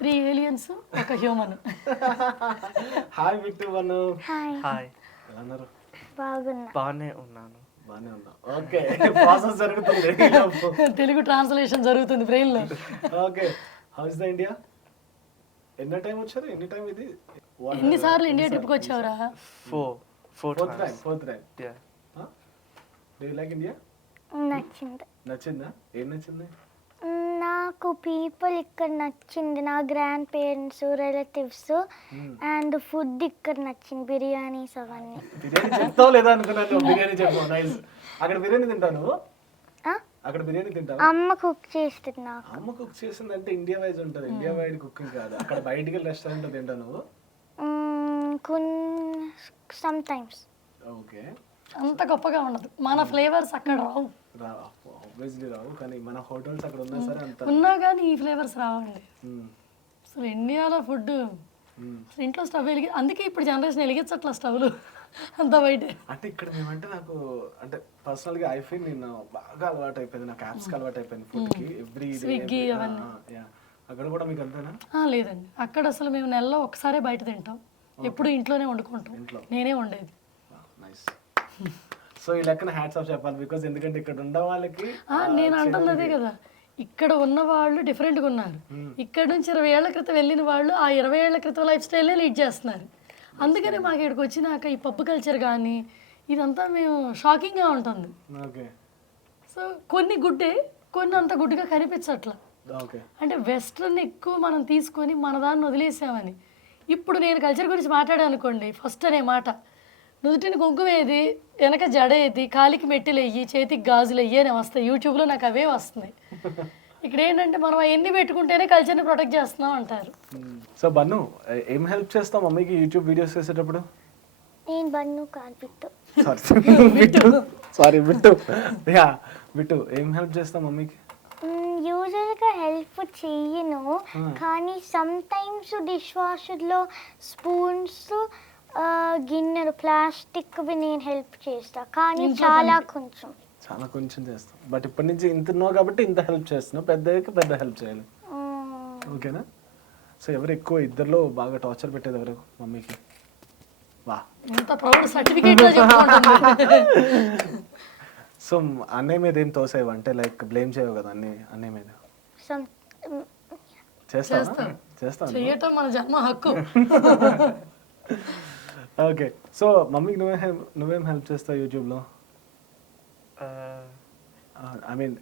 3 aliens ఒక human. Hi bit వన్ను. Hi ఎలా ఉన్నారు? బాగానే ఉన్నాను. బాగానే ఉన్నా. ఓకే, ప్రాసెస్ జరుగుతుంది. తెలుగు ట్రాన్స్లేషన్ జరుగుతుంది బ్రెయిన్ లో. Okay, how is the India? ఎన్ని టైం వచ్చారు? ఎన్ని టైం ఇది? ఎన్నిసార్లు ఇండియా ట్రిప్కి వచ్చావురా? Fourth times. Fourth time. Yeah. Do you like India? నచ్చిందా? ఏం నచ్చింది? నాకు పీపుల్ ఇక్కడ నచ్చింది, నా grand parents, relatives and food ఇక్కడ నచ్చింది, బిర్యానీస్ అవన్నీ. బిర్యానీ చెప్తావు లేదా అనుకున్నాను. బిర్యానీ చెప్పు. నైస్. అక్కడ బిర్యానీ తింటాను. అక్కడ బిర్యానీ తింటావు? అమ్మ కుక్ చేస్తుంది నాకు. అమ్మ కుక్ చేసిందంటే ఇండియా వైజ్ ఉంటుంది. ఇండియా వైడ్ కుకింగ్ కాదు. అక్కడ బయటికి వెళ్ళి రెస్టారెంట్ తింటాను. Some times. ఓకే, అంత గొప్పగా ఉండదు. మన ఫ్లేవర్స్ అక్కడ రావు. ఆబ్వియస్లీ రావు, కానీ మన హోటల్స్ అక్కడ ఉన్నా సరే అంత ఉన్నా కానీ ఈ ఫ్లేవర్స్ రావండి. అసలు ఇండియాలో ఫుడ్ ఇంట్లో స్టవ్ అందుకే ఇప్పుడు జనరేషన్ వెలిగించట్ల స్టవ్లు అంతా బయట. అంటే ఇక్కడ మేమంటే నాకు అంటే పర్సనల్ గా ఐఫోన్ నేను బాగా అలవాటు అయిపోయింది. నాకు యాప్స్ అలవాటు అయిపోయింది ఫుడ్ కి. ఎవ్రీ స్విగ్గీ అవన్నీ. అక్కడ కూడా మీకు అంతేనా? లేదండి, అక్కడ అసలు మేము నెలలో ఒకసారే బయట తింటాం. ఎప్పుడు ఇంట్లోనే వండుకుంటాం. నేనే వండేది. నైస్. సో ఈ లెక్కన హ్యాట్స్ ఆఫ్ చెప్పాలి, బికాజ్ ఎందుకంటే ఇక్కడ ఉన్న వాళ్ళకి నేను అంటున్నదే కదా, ఇక్కడ ఉన్న వాళ్ళు డిఫరెంట్గా ఉన్నారు. ఇక్కడ నుంచి 20 ఏళ్ల క్రితం వెళ్ళిన వాళ్ళు ఆ 20 ఏళ్ల క్రితం లైఫ్ స్టైల్నే లీడ్ చేస్తున్నారు. అందుకని మాకు ఇక్కడికి వచ్చినాక ఈ పబ్ కల్చర్ కానీ ఇదంతా మేము షాకింగ్గా ఉంటుంది. ఓకే. సో కొన్ని గుడ్డే, కొన్ని అంత గుడ్డుగా కనిపించట్లా. ఓకే. అంటే వెస్ట్రన్ ఎక్కువ మనం తీసుకొని మన దాన్ని వదిలేసామని. ఇప్పుడు నేను కల్చర్ గురించి మాట్లాడాను అనుకోండి, ఫస్ట్ అనే మాట నుదుటిని కుంకుమేది, వెనక జడేది, కాలికి మెట్టెలు వెయ్యి, చేతికి గాజులు వెయ్యి అని వస్తాయి. యూట్యూబ్లో నాకు అవే వస్తున్నాయి. ఇక్కడ ఏంటంటే మనం అవన్నీ పెట్టుకుంటేనే కల్చర్ని ప్రొటెక్ట్ చేస్తున్నాం అంటారు. సో బన్ను, ఏం హెల్ప్ చేస్తాం మమ్మీకి యూట్యూబ్ వీడియోస్ చేసేటప్పుడు? నేను బన్ను కాదు, బిట్టు. సారీ బిట్టు. యా బిట్టు, ఏం హెల్ప్ చేస్తాం మమ్మీకి? యూజువల్గా హెల్ప్ చెయ్యను, కానీ సమ్ టైమ్స్ డిష్ వాషర్లో స్పూన్స్, గిన్నెలు ప్లాస్టిక్వి నేను హెల్ప్ చేస్తా, కానీ చాలా కొంచెం చేస్తాం. బట్ ఇప్పటి నుంచి ఇంత ఉన్నావు కాబట్టి ఇంత హెల్ప్ చేస్తున్నావు, పెద్ద హెల్ప్ చేయాలి. ఓకేనా? సో ఎవరు ఎక్కువ ఇద్దరిలో బాగా టార్చర్ పెట్టేది ఎవరు మమ్మీకి? వా, ఎంత ప్రౌడ్ సర్టిఫికేట్ లో చెప్పుకుంటుంది. సో అన్నయ్య మీద ఏం తోసేవు అంటే లైక్ బ్లేమ్ చేయవు కదా అన్నయ్య మీద? చేస్తాను. చేయటం మన జన్మ హక్కు. ఓకే. సో మమ్మీకి నువ్వేం హెల్ప్ చేస్తావు యూట్యూబ్లో? ఐ మీన్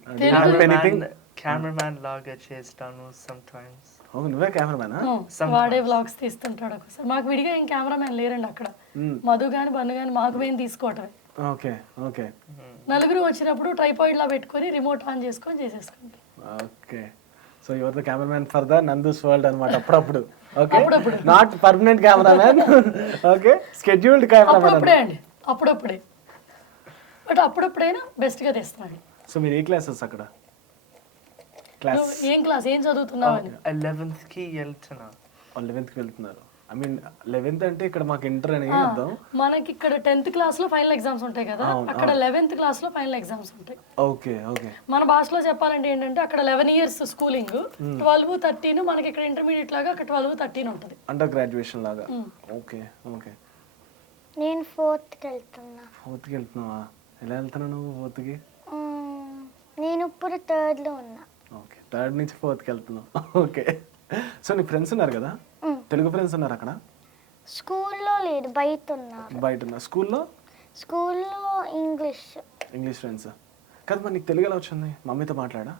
కెమెరామ్యాన్ లాగా చేస్తాను సమ్టైమ్స్. నువ్వే కెమెరామ్యానా? వాడే వ్లాగ్స్ తీస్తుంటాడు ఒకసారి. మాకు విడిగా ఏం కెమెరామ్యాన్ లేరండి అక్కడ. మధు గాని బన్ను గాని మాకు మేము తీసుకోవటమే. ఓకే. నలుగురు వచ్చినప్పుడు ట్రైపాయిడ్ లా పెట్టుకొని రిమోట్ ఆన్ చేసుకొని చేసేసుకుంటాం. Okay. So your the cameraman for the Nandu's world అన్నమాట. అప్పుడప్పుడు. Okay, not permanent cameraman. Okay, scheduled cameraman. అప్పుడప్పుడే అండి, అప్పుడప్పుడే. బట్ అప్పుడప్పుడైనా బెస్ట్ గా తెస్తున్నాడు. సో మీరు ఏ క్లాసెస్ అక్కడ? ఏం క్లాస్, ఏం చదువుతున్నావు అని? 11th కి వెళ్తున్నా. 11th కి వెళ్తున్నారు. ఐ మీన్ 11th అంటే ఇక్కడ మాకు ఇంటర్ అని అర్థం. మనకి ఇక్కడ 10th క్లాస్ లో ఫైనల్ ఎగ్జామ్స్ ఉంటాయి కదా, అక్కడ 11th క్లాస్ లో ఫైనల్ ఎగ్జామ్స్ ఉంటాయి. ఓకే. మన భాషలో చెప్పాలంటే ఏంటంటే అక్కడ 11 years స్కూలింగ్, 12, 13. మనకి ఇక్కడ ఇంటర్మీడియట్ లాగా అక్కడ 12, 13 ఉంటుంది. అండర్ గ్రాడ్యుయేషన్ లాగా. ఓకే. నేను 4th కి వెళ్తున్నా. 4th కి వెళ్తున్నావా? ఎలా వెళ్తున్నావు నువ్వు 4th కి? నేను ఇప్పుడు 3rd లో ఉన్నా. ఓకే, 3rd నుంచి 4th కి వెళ్తున్నావు. ఓకే. సో నీ ఫ్రెండ్స్ ఉన్నారు కదా, తెలుగు ఫ్రెండ్స్ ఉన్నారు అక్కడ? స్కూల్లో లేదు, బయట ఉన్నా. స్కూల్లో ఇంగ్లీష్ ఫ్రెండ్స్ కదా. మరి నీకు తెలుగు ఎలా వచ్చింది? మమ్మీతో మాట్లాడా?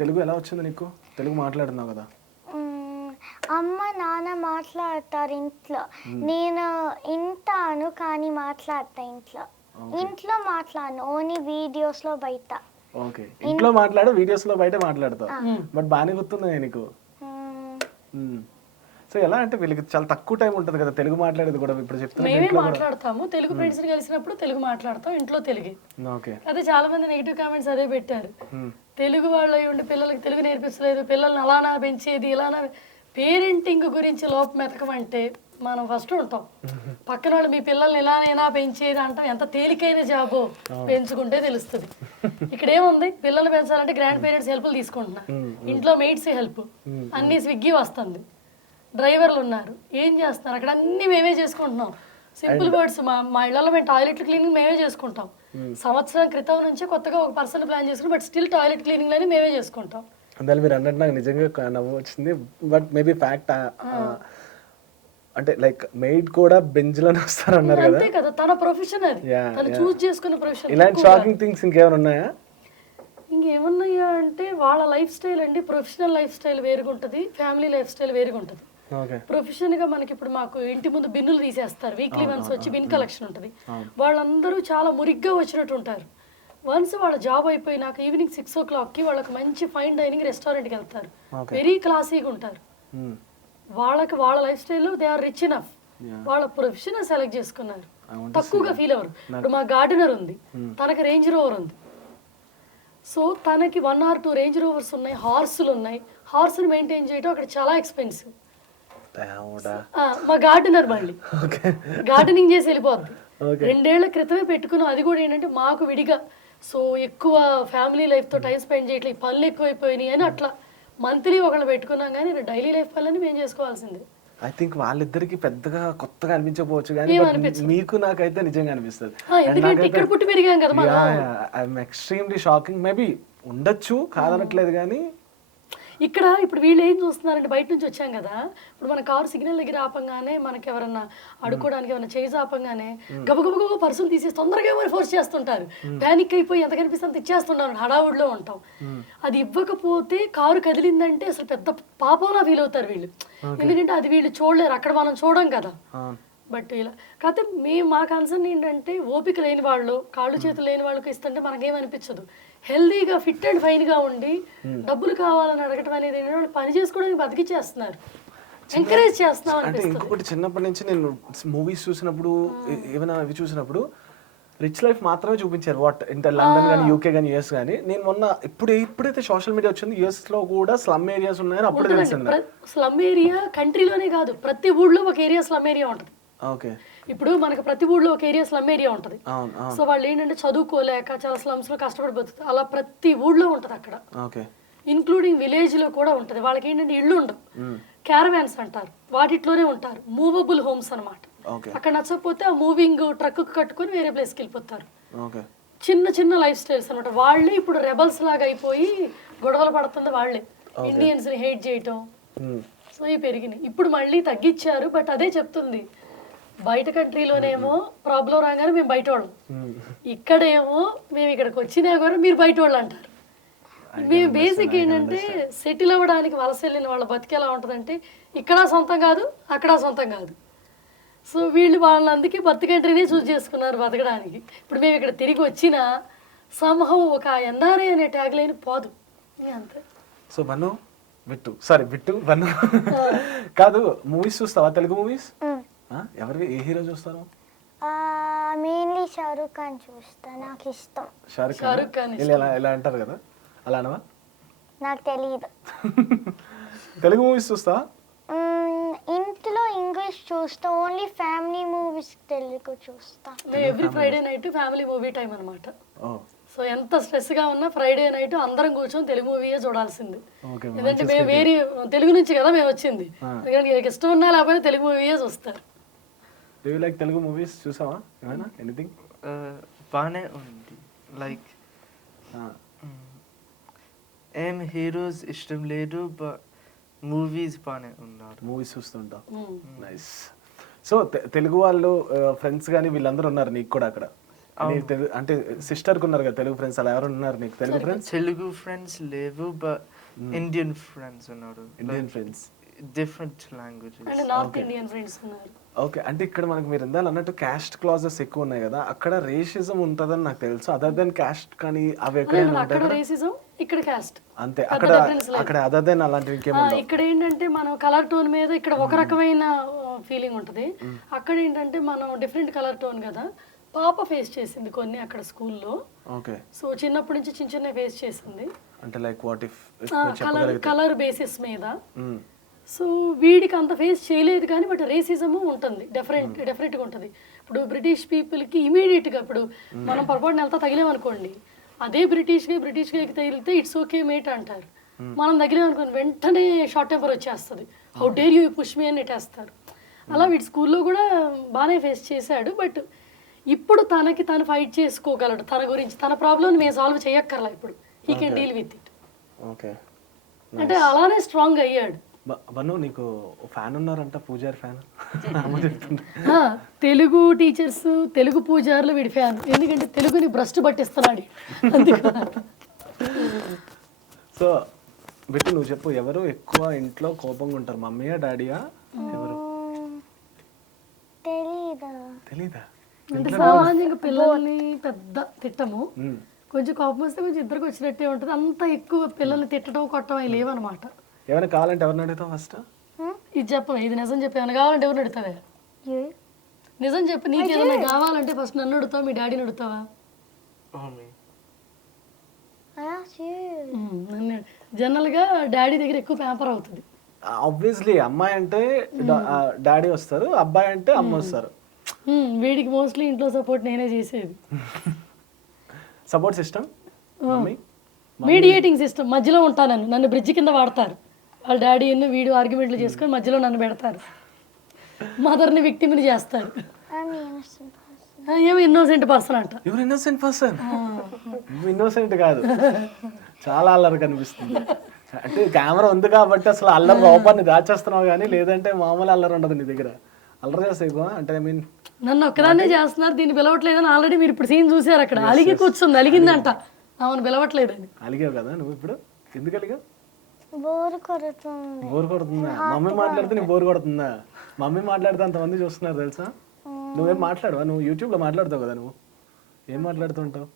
తెలుగు ఎలా వచ్చింది నీకు? తెలుగు మాట్లాడుతున్నావు కదా? అమ్మ నాన్న మాట్లాడతారు ఇంట్లో, నేను ఇంటాను కానీ మాట్లాడతా ఇంట్లో మాట్లాడను, ఓన్లీ వీడియోస్ లో బయట. ఓకే, ఇంట్లో మాట్లాడు, వీడియోస్ లో బయట మాట్లాడతావు. బట్ బాగానే గుర్తుంది నీకు. సో ఎలా అంటే వీళ్ళకి చాలా తక్కువ టైం ఉంటుంది కదా తెలుగు మాట్లాడేది కూడా. ఇప్పుడు చెప్తున్నా మేమే మాట్లాడతాము, తెలుగు ఫ్రెండ్స్ కలిసినప్పుడు తెలుగు మాట్లాడతాం, ఇంట్లో తెలుగు. ఓకే. అదే చాలా మంది నెగిటివ్ కామెంట్స్ అదే పెట్టారు, తెలుగు వాళ్ళు అయి ఉండి పిల్లలకి తెలుగు నేర్పించలేదు, పిల్లల్ని అలానా పెంచేది ఇలానా. పేరెంటింగ్ గురించి లోపం ఎతకమంటే మనం ఫస్ట్ ఉంటాం. పక్కన వాళ్ళు మీ పిల్లల్ని ఇలానైనా పెంచేది అంటాం. ఎంత తేలికైన జాబో పెంచుకుంటే తెలుస్తుంది. ఇక్కడ ఏముంది, పిల్లల్ని పెంచాలంటే గ్రాండ్ పేరెంట్స్ హెల్ప్లు తీసుకుంటున్నారు, ఇంట్లో మెయిడ్స్ హెల్ప్, అన్ని స్విగ్గీ వస్తుంది, డ్రైవర్లు ఉన్నారు, ఏం చేస్తున్నారు అక్కడ అన్ని మేమే చేసుకుంటున్నాం. సింపుల్ వర్డ్స్, మా ఇళ్లలో మేము టాయిలెట్ క్లీనింగ్ మేమే చేసుకుంటాం. సంవత్సరం క్రితం నుంచే కొత్తగా ఒక పర్సన్ ప్లాన్ చేసుకుని, బట్ స్టిల్ టాయిలెట్ క్లీనింగ్ అని మేమే చేసుకుంటాం. అందువల్ల మీరు అన్నట్టు నాకు నిజంగా నవ్వు వచ్చింది. బట్ మేబీ ఫ్యాక్ట్ అంటే లైక్ మెయిడ్ కూడా బెంచ్ లోనే వస్తారు అన్నారు కదా. అంతే కదా, తన ప్రొఫెషన్ అది, తను చూస్ చేసుకున్న ప్రొఫెషన్. ఇలాంటి షాకింగ్ థింగ్స్ ఇంకేమైనా ఉన్నాయా? ఇంకేమన్నాయా అంటే వాళ్ళ లైఫ్ స్టైల్ అండి. ప్రొఫెషనల్ లైఫ్ స్టైల్ వేరుగా ఉంటుంది, ఫ్యామిలీ లైఫ్ స్టైల్ వేరుగా ఉంటుంది. ప్రొఫెషన్ గా మనకి ఇప్పుడు మాకు ఇంటి ముందు బిన్నులు తీసేస్తారు, వీక్లీ వన్స్ వచ్చి బిన్ కలెక్షన్ ఉంటుంది. వాళ్ళందరూ చాలా మురిగ్గా వచ్చినట్టు ఉంటారు. వన్స్ వాళ్ళ జాబ్ అయిపోయినాక ఈవినింగ్ 6 o'clockకి వాళ్ళకి మంచి ఫైన్ డైనింగ్ రెస్టారెంట్కి వెళ్తారు, వెరీ క్లాసీగా ఉంటారు. వాళ్ళకి వాళ్ళ లైఫ్ స్టైల్లో దే ఆర్ రిచ్ ఇనఫ్. వాళ్ళ ప్రొఫెషన్ సెలెక్ట్ చేసుకున్నారు, తక్కువగా ఫీల్ అవ్వరు. ఇప్పుడు మా గార్డెనర్ ఉంది, తనకి రేంజ్ రోవర్ ఉంది. సో తనకి 1 or 2 రేంజ్ రోవర్స్ ఉన్నాయి, హార్సులు ఉన్నాయి. హార్స్ని మెయింటైన్ చేయడం అక్కడ చాలా ఎక్స్పెన్సివ్. మా గార్డెనర్ మళ్ళీ గార్డెనింగ్ చేసి వెళ్ళిపోద్ది. 2 ఏళ్ల క్రితమే పెట్టుకున్నాం. అది కూడా ఏంటంటే మాకు విడిగా, సో ఎక్కువ ఫ్యామిలీ లైఫ్తో టైం స్పెండ్ చేయట్లేదు, పనులు ఎక్కువైపోయినాయి అని అట్లా మంత్లీ ఒకళ్ళు పెట్టుకున్నాం. కానీ డైలీ లైఫ్ పనులని మేము చేసుకోవాల్సిందే. ఐ థింక్ వాళ్ళిద్దరికి పెద్దగా కొత్తగా అనిపించకపోవచ్చు, కానీ మీకు నాకైతే నిజంగా అనిపిస్తుంది. ఎందుకంటే ఇక్కడ పుట్టి పెరిగాం కదా మనం. I'm extremely shocking. మేబీ ఉండొచ్చు, కాదనట్లేదు, కానీ ఇక్కడ ఇప్పుడు వీళ్ళు ఏం చూస్తున్నారంటే, బయట నుంచి వచ్చాం కదా, ఇప్పుడు మన కారు సిగ్నల్ దగ్గర ఆపంగానే మనకి ఎవరన్నా అడుకోవడానికి ఏమన్నా చేసి ఆపంగానే గబగబగబ పర్సులు తీసేసి తొందరగా ఏమైనా ఫోర్స్ చేస్తుంటారు. ప్యానిక్ అయిపోయి ఎంత కనిపిస్తే అంత ఇచ్చేస్తున్నారు, హడావుడిలో ఉంటాం. అది ఇవ్వకపోతే కారు కదిలిందంటే అసలు పెద్ద పాపంలా ఫీల్ అవుతారు వీళ్ళు. ఎందుకంటే అది వీళ్ళు చూడలేరు, అక్కడ మనం చూడం కదా. బట్ ఇలా కాకపోతే మా కన్సర్న్ ఏంటంటే, ఓపిక లేని వాళ్ళు, కాళ్ళు చేతులు లేని వాళ్ళకి ఇస్తుంటే మనకేమనిపించదు. హెల్దీగా ఫిట్ అండ్ ఫైన్గా ఉండి డబ్బులు కావాలని అడగటం అనేది ఏంటంటే వాళ్ళు పని చేసుకోవడానికి బతికిచ్చేస్తున్నారు, ఎంకరేజ్ చేస్తున్నాం అనిపిస్తుంది. ఇంకొకటి, చిన్నప్పటి నుంచి నేను మూవీస్ చూసినప్పుడు, ఏమైనా అవి చూసినప్పుడు రిచ్ లైఫ్ మాత్రమే చూపించారు. వాట్ ఇంత లండన్ కానీ యూకే కానీ యూఎస్ కానీ. నేను మొన్న ఎప్పుడైతే సోషల్ మీడియా వచ్చింది, యూఎస్ లో కూడా స్లమ్ ఏరియాస్ ఉన్నాయని అప్పుడే తెలిసింది. స్లమ్ ఏరియా కంట్రీలోనే కాదు, ప్రతి ఊళ్ళో ఒక ఏరియా స్లమ్ ఏరియా ఉంటుంది. ఓకే, ఇప్పుడు మనకి ప్రతి ఊళ్ళో ఒక ఏరియా స్లమ్ ఏరియా ఉంటుంది. సో వాళ్ళు ఏంటంటే చదువుకోలేక చాలా స్లమ్స్ లో కష్టపడి బతుకుతారు. అలా ప్రతి ఊళ్ళో ఉంటుంది అక్కడ, ఇన్క్లూడింగ్ విలేజ్ లో కూడా ఉంటుంది. వాళ్ళకి ఏంటంటే ఇళ్ళు ఉండవు, క్యారవాన్స్ అంటారు, వాటిట్లోనే ఉంటారు. మూవబుల్ హోమ్స్ అన్నమాట. అక్కడ నచ్చకపోతే ఆ మూవింగ్ ట్రక్ కట్టుకొని వేరే ప్లేస్కి వెళ్ళిపోతారు. చిన్న చిన్న లైఫ్ స్టైల్స్ అనమాట. వాళ్ళే ఇప్పుడు రెబల్స్ లాగా అయిపోయి గొడవలు పడుతుంది వాళ్ళే, ఇండియన్స్ ని హేట్ చేయటం. సో ఇవి పెరిగినాయి. ఇప్పుడు మళ్ళీ తగ్గించారు. బట్ అదే చెప్తుంది, బయట కంట్రీలోనేమో ప్రాబ్లం రాగానే మేము బయట వాళ్ళం, ఇక్కడేమో మేము ఇక్కడికి వచ్చినా కూడా మీరు బయట వాళ్ళు అంటారు. మేము బేసిక్ ఏంటంటే సెటిల్ అవ్వడానికి వలస వెళ్ళిన వాళ్ళ బతికేలా ఉంటుందంటే, ఇక్కడ సొంతం కాదు, అక్కడ సొంతం కాదు. సో వీళ్ళు వాళ్ళందుకే బర్త్ కంట్రీనే చూస్ చేసుకున్నారు బతకడానికి. ఇప్పుడు మేము ఇక్కడ తిరిగి వచ్చినా సంహవ్ ఒక ఎన్ఆర్ఐ అనే ట్యాగ్ లైన్ పోదు, అంతే. సో బిట్టు కాదు, మూవీస్ చూస్తావా? తెలుగు మూవీస్ ఎవరివి, ఏ హీరో చూస్తారు? మెయిన్లీ షారూక్ ఖాన్ చూస్తా, నాకు ఇష్టం. షారూక్ ఖాన్ ఇలా అంటారు కదా, అలా అనవా? నాకు తెలియదు. తెలుగు మూవీస్ చూస్తా? ఇంట్లో ఇంగ్లీష్ చూస్తా, ఓన్లీ ఫ్యామిలీ మూవీస్ తెలుగు చూస్తా. Every Friday night family movie time అనమాట. సో ఎంత స్ట్రెస్ గా ఉన్నా ఫ్రైడే నైట్ అందరం కూర్చొని తెలుగు మూవీయే చూడాల్సింది. ఎందుకంటే మేము వేరే తెలుగు నుంచి కదా మేము వచ్చింది, ఇష్టం ఉన్నా లేకపోతే తెలుగు మూవీయే చూస్తారు. Do you like Telugu movies? చూసావా ఏమైనా? ఎనీథింగ్? బానే ఉంది. లైక్ ఏం హీరోస్ ఇష్టం లేదు, బట్ మూవీస్ బానే ఉన్నారు. మూవీస్ చూస్తుంటా. నైస్. సో తెలుగు వాళ్ళు ఫ్రెండ్స్ కానీ వీళ్ళందరూ ఉన్నారు నీకు కూడా అక్కడ? అంటే సిస్టర్కి ఉన్నారు కదా తెలుగు ఫ్రెండ్స్, అలా ఎవరు ఉన్నారు నీకు తెలుగు ఫ్రెండ్స్? తెలుగు ఫ్రెండ్స్ లేవు, బట్ ఇండియన్ ఫ్రెండ్స్ ఉన్నారు. Indian friends, different languages and north Indian friends ఉన్నారు. ఓకే, అంటే ఇక్కడ మనకు మీరు ఇందాక అన్నట్టు క్యాస్ట్ క్లాజెస్ ఎక్కువ ఉన్నాయి కదా, అక్కడ రేషిజం ఉంటుందని నాకు తెలుసు. అదర్ దెన్ క్యాస్ట్ కానీ అవి అక్కడ రేసిజం, ఇక్కడ క్యాస్ట్ అంతే. అక్కడ అదర్ దెన్ అలాంటివి ఇంకేముండవు. ఇక్కడ ఏంటంటే మనం కలర్ టోన్ మీద ఇక్కడ ఒక రకమైన ఫీలింగ్ ఉంటుంది, అక్కడ ఏంటంటే మనం డిఫరెంట్ కలర్ టోన్ కదా. పాప ఫేస్ చేసింది కొన్ని అక్కడ స్కూల్లో. ఓకే, సో చిన్నప్పటి నుంచి చిన్న చిన్న ఫేస్ చేసింది. అంటే like what if colour basis మీద సో వీడికి అంత ఫేస్ చేయలేదు కానీ బట్ రేసిజము ఉంటుంది డెఫినెట్గా ఉంటుంది. ఇప్పుడు బ్రిటిష్ పీపుల్కి ఇమీడియట్గా ఇప్పుడు మనం పొరపాటున వెళ్తా తగిలేమనుకోండి, అదే బ్రిటిష్గా తగిలితే ఇట్స్ ఓకే మేట్ అంటారు. మనం తగిలేమనుకోండి వెంటనే షార్ట్ టెంపర్ వచ్చేస్తుంది, how dare you push me అని నెట్టేస్తారు. అలా వీడి స్కూల్లో కూడా బాగానే ఫేస్ చేశాడు. బట్ ఇప్పుడు తనకి తను ఫైట్ చేసుకోగలడు, తన గురించి తన ప్రాబ్లమ్ మేము సాల్వ్ చేయక్కర్లా, ఇప్పుడు he can deal with it. Okay, అంటే అలానే స్ట్రాంగ్ అయ్యాడు. బన్ను నీకు ఫ్యాన్ ఉన్నారంట, పూజారి ఫ్యాన్ అమ్మ చెప్తుండే. తెలుగు టీచర్స్, తెలుగు పూజారులు వీడి ఫ్యాన్, ఎందుకంటే తెలుగుని భ్రష్టు పట్టిస్తున్నాడు అందుకు. సో బిట్టి నువ్వు చెప్పు, ఎవరు ఎక్కువ ఇంట్లో కోపంగా ఉంటారు, మమ్మీయా డాడీయా ఎవరు? తెలీదా? అంటే సామాన్యంగా పిల్లల్ని పెద్ద తిట్టము, కొంచెం కోపం వస్తే కొంచెం ఇద్దరికి వచ్చినట్టే ఉంటుంది. అంత ఎక్కువ పిల్లల్ని తిట్టడం కొట్టడం అవి లేవన్నమాట. ఏమైనా కావాలంటే ఎవరిని అడుగుతావు ఫస్ట్? ఇది చెప్పు, ఇది నిజం చెప్పి ఏమైనా కావాలంటే ఎవరిని అడుగుతావే? నిజం చెప్పు, నీకు ఏదైనా కావాలంటే ఫస్ట్ నన్ను అడుగుతావా మీ డాడీని అడుగుతావా? నన్ను జనరల్గా డాడీ దగ్గర ఎక్కువ పేపర్ అవుతుంది. ఆబ్వియస్లీ అమ్మాయి అంటే డాడీ వస్తారు, అబ్బాయి అంటే అమ్మ వస్తారు. వీడికి మోస్ట్లీ ఇంట్లో సపోర్ట్ నేనే చేసేది. సపోర్ట్ సిస్టమ్, మీడియేటింగ్ సిస్టమ్, మధ్యలో ఉంటాను, నన్ను బ్రిడ్జ్ కింద వాడతారు. వాళ్ళ డాడీ ఎన్నో వీడియో ఆర్గ్యుమెంట్లు చేసుకొని మధ్యలో నన్ను పెడతారు, మదర్ని విక్టిమ్ని చేస్తారు. ఏమో ఇన్నోసెంట్ పర్సన్ అంట. ఎవరు ఇన్నోసెంట్ పర్సన్? ఇన్నోసెంట్ కాదు, చాలా అల్లరి కనిపిస్తుంది. అంటే కెమెరా ఉంది కాబట్టి అసలు అల్లరి రూపాన్ని దాచేస్తున్నావు, కానీ లేదంటే మామూలు అల్లరి ఉండదు నీ దగ్గర. అల్లరి చేస్తావు అంటే ఐ మీన్ నన్ను ఒక్కదాన్నే చేస్తున్నారు, దీన్ని పిలవట్లేదని ఆల్రెడీ మీరు ఇప్పుడు సీన్ చూసారు. అక్కడ అలిగి కూర్చుంది, అలిగిందంట, అవును పిలవట్లేదని. అలిగావు కదా నువ్వు ఇప్పుడు, ఎందుకు అలిగావు? బోర్ కొడుతుంది. బోర్ కొడుతుందా? మమ్మీ మాట్లాడితే నీకు బోర్ కొడుతుందా? మమ్మీ మాట్లాడితే అంతమంది చూస్తున్నారు తెలుసా. నువ్వేం మాట్లాడవా? నువ్వు యూట్యూబ్లో మాట్లాడతావు కదా, నువ్వు ఏం మాట్లాడుతుంటావు?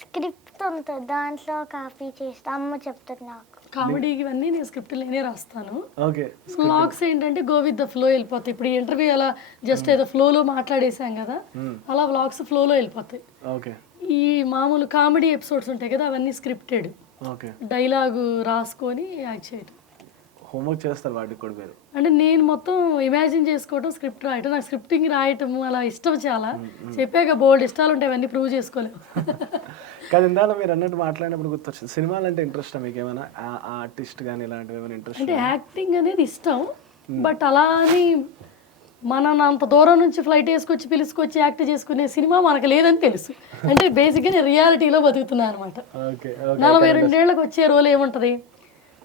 స్క్రిప్ట్ ఉంటుంది, దాంట్లో కాపీ చేస్తా, అమ్మ చెప్తుంది నాకు. కామెడీ ఇవన్నీ నేను స్క్రిప్ట్ నేనే రాస్తాను. ఓకే, వ్లాగ్స్ ఏంటంటే గో విత్ ద ఫ్లో వెళ్ళిపోతాయి. ఇప్పుడు ఈ ఇంటర్వ్యూ అలా జస్ట్ ఏదో ఫ్లోలో మాట్లాడేసాం కదా, అలా వ్లాగ్స్ ఫ్లోలో వెళ్ళిపోతాయి. ఓకే, ఈ మామూలు కామెడీ ఎపిసోడ్స్ ఉంటాయి కదా, అవన్నీ స్క్రిప్టెడ్, ఓకే, డైలాగు రాసుకొని యాక్ట్ చేయడం. హోంవర్క్ చేస్తారు వాటికి కూడా మీరు? అంటే నేను మొత్తం ఇమాజిన్ చేసుకోవటం, స్క్రిప్ట్ రాయటం, నాకు స్క్రిప్టింగ్ రాయటము అలా ఇష్టం చాలా. చెప్పాక బోల్డ్ ఇష్టాలు ఉంటాయి, అవన్నీ ప్రూవ్ చేసుకోలేము. కానీ ఇందాక మీరు అన్నట్టు మాట్లాడినప్పుడు గుర్తొచ్చింది, సినిమాలు అంటే ఇంట్రెస్ట్ మీకు ఏమైనా? ఆర్టిస్ట్ కానీ ఇలాంటివి ఏమైనా ఇంట్రెస్ట్? అంటే యాక్టింగ్ అనేది ఇష్టం, బట్ అలా అని మనం అంత దూరం నుంచి ఫ్లైట్ వేసుకొచ్చి పిలుచుకొచ్చి యాక్ట్ చేసుకునే సినిమా మనకు లేదని తెలుసు. అంటే బేసిక్గా నేను రియాలిటీలో బతుకుతున్నాను అనమాట. 42 ఏళ్ళకి వచ్చే రోల్ ఏముంటుంది,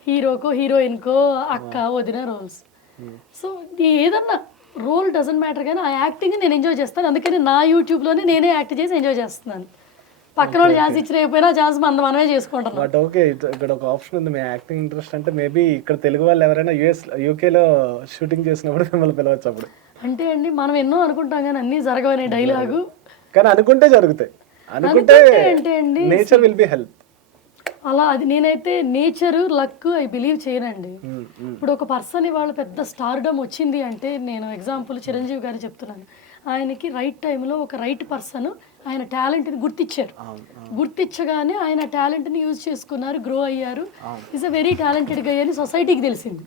హీరోకో హీరోయిన్కో అక్క వదిన రోల్స్. సో ఏదన్నా రోల్ డజంట్ మ్యాటర్, కానీ ఆ యాక్టింగ్ నేను ఎంజాయ్ చేస్తాను. అందుకని నా యూట్యూబ్లోనే నేనే యాక్ట్ చేసి ఎంజాయ్ చేస్తున్నాను. పక్కన వాళ్ళు ఛాన్స్ ఇచ్చిపోయినా ఛాన్స్ మనమే చేసుకుంటాం. బట్ ఓకే, ఇక్కడ ఒక ఆప్షన్ ఉంది, మీ యాక్టింగ్ ఇంట్రెస్ట్ అంటే మేబీ ఇక్కడ తెలుగు వాళ్ళు ఎవరైనా యూకేలో షూటింగ్ చేసినప్పుడు మిమ్మల్ని పిలవచ్చు అప్పుడు. అంటే అండి మనం ఎన్నో అనుకుంటాం కానీ అన్నీ జరగవనే డైలాగు, కానీ అనుకుంటే జరుగుతాయి. అనుకుంటే అంటే అండి నేచర్ విల్ బి హెల్ప్. అలా అది నేనైతే నేచర్ లక్ ఐ బిలీవ్ చేయనండి. ఇప్పుడు ఒక పర్సన్ ఇవాళ పెద్ద స్టార్డమ్ వచ్చింది అంటే, నేను ఎగ్జాంపుల్ చిరంజీవి గారు చెప్తున్నాను, ఆయనకి రైట్ టైంలో ఒక రైట్ పర్సన్ ఆయన టాలెంట్ని గుర్తించారు. గుర్తించగానే ఆయన టాలెంట్ని యూజ్ చేసుకున్నారు, గ్రో అయ్యారు. ఈజ్ అ వెరీ టాలెంటెడ్ గై అని సొసైటీకి తెలిసింది.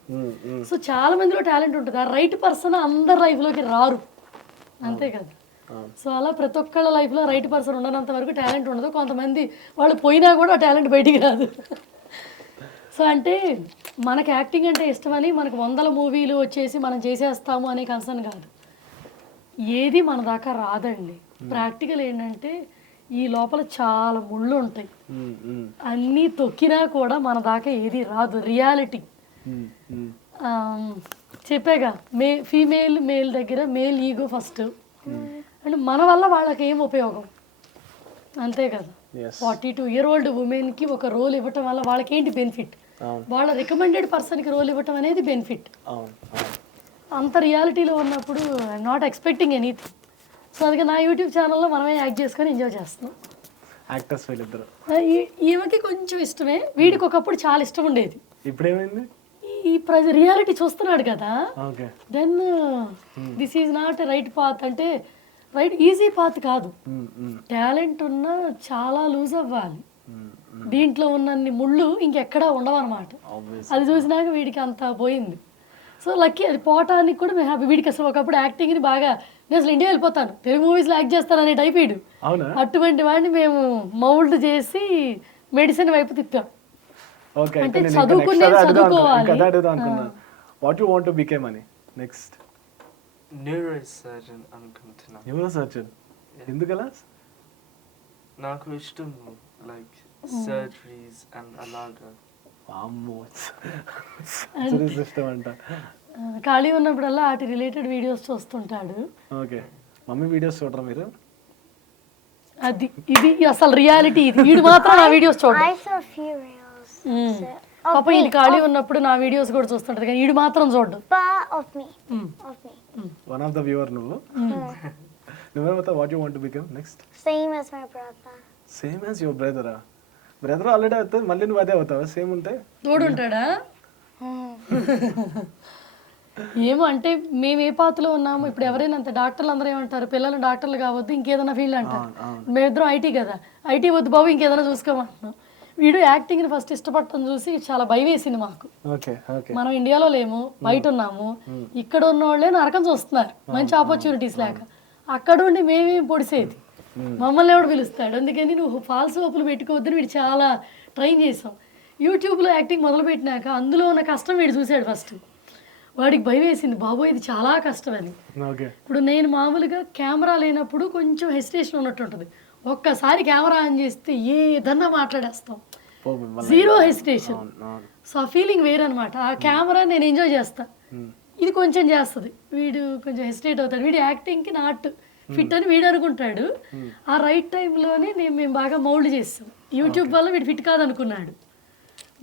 సో చాలా మందిలో టాలెంట్ ఉంటుంది, ఆ రైట్ పర్సన్ అందరి లైఫ్లోకి రారు, అంతే కదా. సో అలా ప్రతి ఒక్కళ్ళ లైఫ్లో రైట్ పర్సన్ ఉండనంత వరకు టాలెంట్ ఉండదు. కొంతమంది వాళ్ళు పోయినా కూడా ఆ టాలెంట్ బయటికి రాదు. సో అంటే మనకి యాక్టింగ్ అంటే ఇష్టమని మనకు 100 మూవీలు వచ్చేసి మనం చేసేస్తాము అనే కన్సర్న్ కాదు. ఏది మన దాకా రాదండి. ప్రాక్టికల్ ఏంటంటే ఈ లోపల చాలా ముళ్ళు ఉంటాయి, అన్నీ తొక్కినా కూడా మన దాకా ఏది రాదు. రియాలిటీ చెప్పాగా, ఫీమేల్ మేల్ దగ్గర మేల్ ఈగో ఫస్ట్, అంటే మన వల్ల వాళ్ళకి ఏం ఉపయోగం, అంతే కదా. 42 year old ఉమెన్కి ఒక రోల్ ఇవ్వటం వల్ల వాళ్ళకి ఏంటి బెనిఫిట్, వాళ్ళ రికమెండెడ్ పర్సన్కి రోల్ ఇవ్వటం అనేది బెనిఫిట్. అంత రియాలిటీలో ఉన్నప్పుడు I'm not expecting anything. So అందుకే నా యూట్యూబ్ ఛానల్లో మనమే యాక్ట్ చేసుకొని ఎంజాయ్ చేస్తున్నాం. యాక్టర్స్ వీళ్ళిద్దరు. ఈమెకి కొంచెం ఇష్టమే, వీడికి ఒకప్పుడు చాలా ఇష్టం ఉండేది. ఇప్పుడు ఏమైంది? ఈ రియాలిటీ చూస్తున్నాడు కదా, then this is not right path. అంటే రైట్ ఈజీ పాత్ కాదు, టాలెంట్ ఉన్నా చాలా లూజ్ అవ్వాలి, దీంట్లో ఉన్నన్ని ముళ్ళు ఇంకెక్కడా ఉండవన్నమాట. Obvious. అది చూసినాక వీడికి అంత పోయింది. సో లక్కీ అది పోవటానికి కూడా మేము హ్యాపీ. వీడికి అసలు ఒకప్పుడు యాక్టింగ్ని బాగా నేను అసలు ఇండియా వెళ్ళిపోతాను తెలుగు మూవీస్లో యాక్ట్ చేస్తాను అనే టైప్ వీడు. అవునా? అటువంటి వాడిని మేము మౌల్డ్ చేసి మెడిసిన్ వైపు తిప్పాం. ఓకే, అంటే నేను చదువుకునే చదువుకోవాలి. కదా అడుగుదాం అనుకున్నా. What you want to became అని నెక్స్ట్? neurosurgeon అనుకుంటున్నా. Neuro surgeon. ఎందుకలా? నాకు ఇష్టం లైక్ సర్జరీస్ అండ్ అలాగా. అమ్మో, సర్జరీస్ ఇష్టం అంట. ఖాళీ ఉన్నప్పుడల్లా వాటి రిలేటెడ్ వీడియోస్ చూస్తుంటాడు. ఓకే, మమ్మీ వీడియోస్ చూడరా మీరు? అది ఇది అసలు రియాలిటీ. ఇది వీడు మాత్రం నా వీడియోస్ చూడడు. I saw few reels. పాప ఇది ఖాళీ ఉన్నప్పుడు నా వీడియోస్ కూడా చూస్తుంటది కానీ వీడు మాత్రం చూడడు. Of me. Of me. One of the viewer నువ్వు. నువ్వేమవుతావు? What you want to become next? Same as my brother. Same as your బ్రదరా? బ్రదర్ ఆల్రెడీ అవుతుంది, మళ్ళీ నువ్వు అదే అవుతావా? సేమ్ ఉంటే తోడు ఉంటాడా? ఏమో అంటే మేము ఏ పాతలో ఉన్నాము. ఇప్పుడు ఎవరైనా అంత డాక్టర్లు అందరూ ఏమంటారు, పిల్లలు డాక్టర్లు కావద్దు ఇంకేదైనా ఫీల్డ్ అంటారు. మేమిద్దరం ఐటీ కదా, ఐటీ వద్దు బాబు ఇంకేదైనా చూసుకోమంటున్నాం. వీడు యాక్టింగ్ని ఫస్ట్ ఇష్టపడటం చూసి చాలా భయం వేసింది మాకు. Okay okay. మనం ఇండియాలో లేము, బయట ఉన్నాము. ఇక్కడ ఉన్న వాళ్ళే నరకం చూస్తున్నారు మంచి ఆపర్చునిటీస్ లేక. అక్కడ ఉండి మేమేం పొడిసేది, మమ్మల్ని ఎవడు పిలుస్తాడు. అందుకని నువ్వు ఫాల్స్ హోపులు పెట్టుకోవద్దని వీడు చాలా ట్రైన్ చేసాం. యూట్యూబ్లో యాక్టింగ్ మొదలుపెట్టినాక అందులో ఉన్న కష్టం వీడు చూశాడు ఫస్ట్. వాడికి భయం వేసింది, బాబోయ్ ఇది చాలా కష్టం అని. ఓకే. ఇప్పుడు నేను మామూలుగా కెమెరా లేనప్పుడు కొంచెం హెసిటేషన్ ఉన్నట్టు ఉంటుంది. ఒక్కసారి కెమెరా ఆన్ చేస్తే ఏదన్నా మాట్లాడేస్తాం, జీరో హెసిటేషన్. సో ఆ ఫీలింగ్ వేరనమాట. ఆ కెమెరా నేను ఎంజాయ్ చేస్తా, ఇది కొంచెం చేస్తుంది. వీడు కొంచెం హెసిటేట్ అవుతాడు. వీడు యాక్టింగ్కి నాట్ ఫిట్ అని వీడు అనుకుంటాడు. ఆ రైట్ టైంలోనే మేము బాగా మౌల్డ్ చేస్తాం. యూట్యూబ్ వల్ల వీడు ఫిట్ కాదనుకున్నాడు.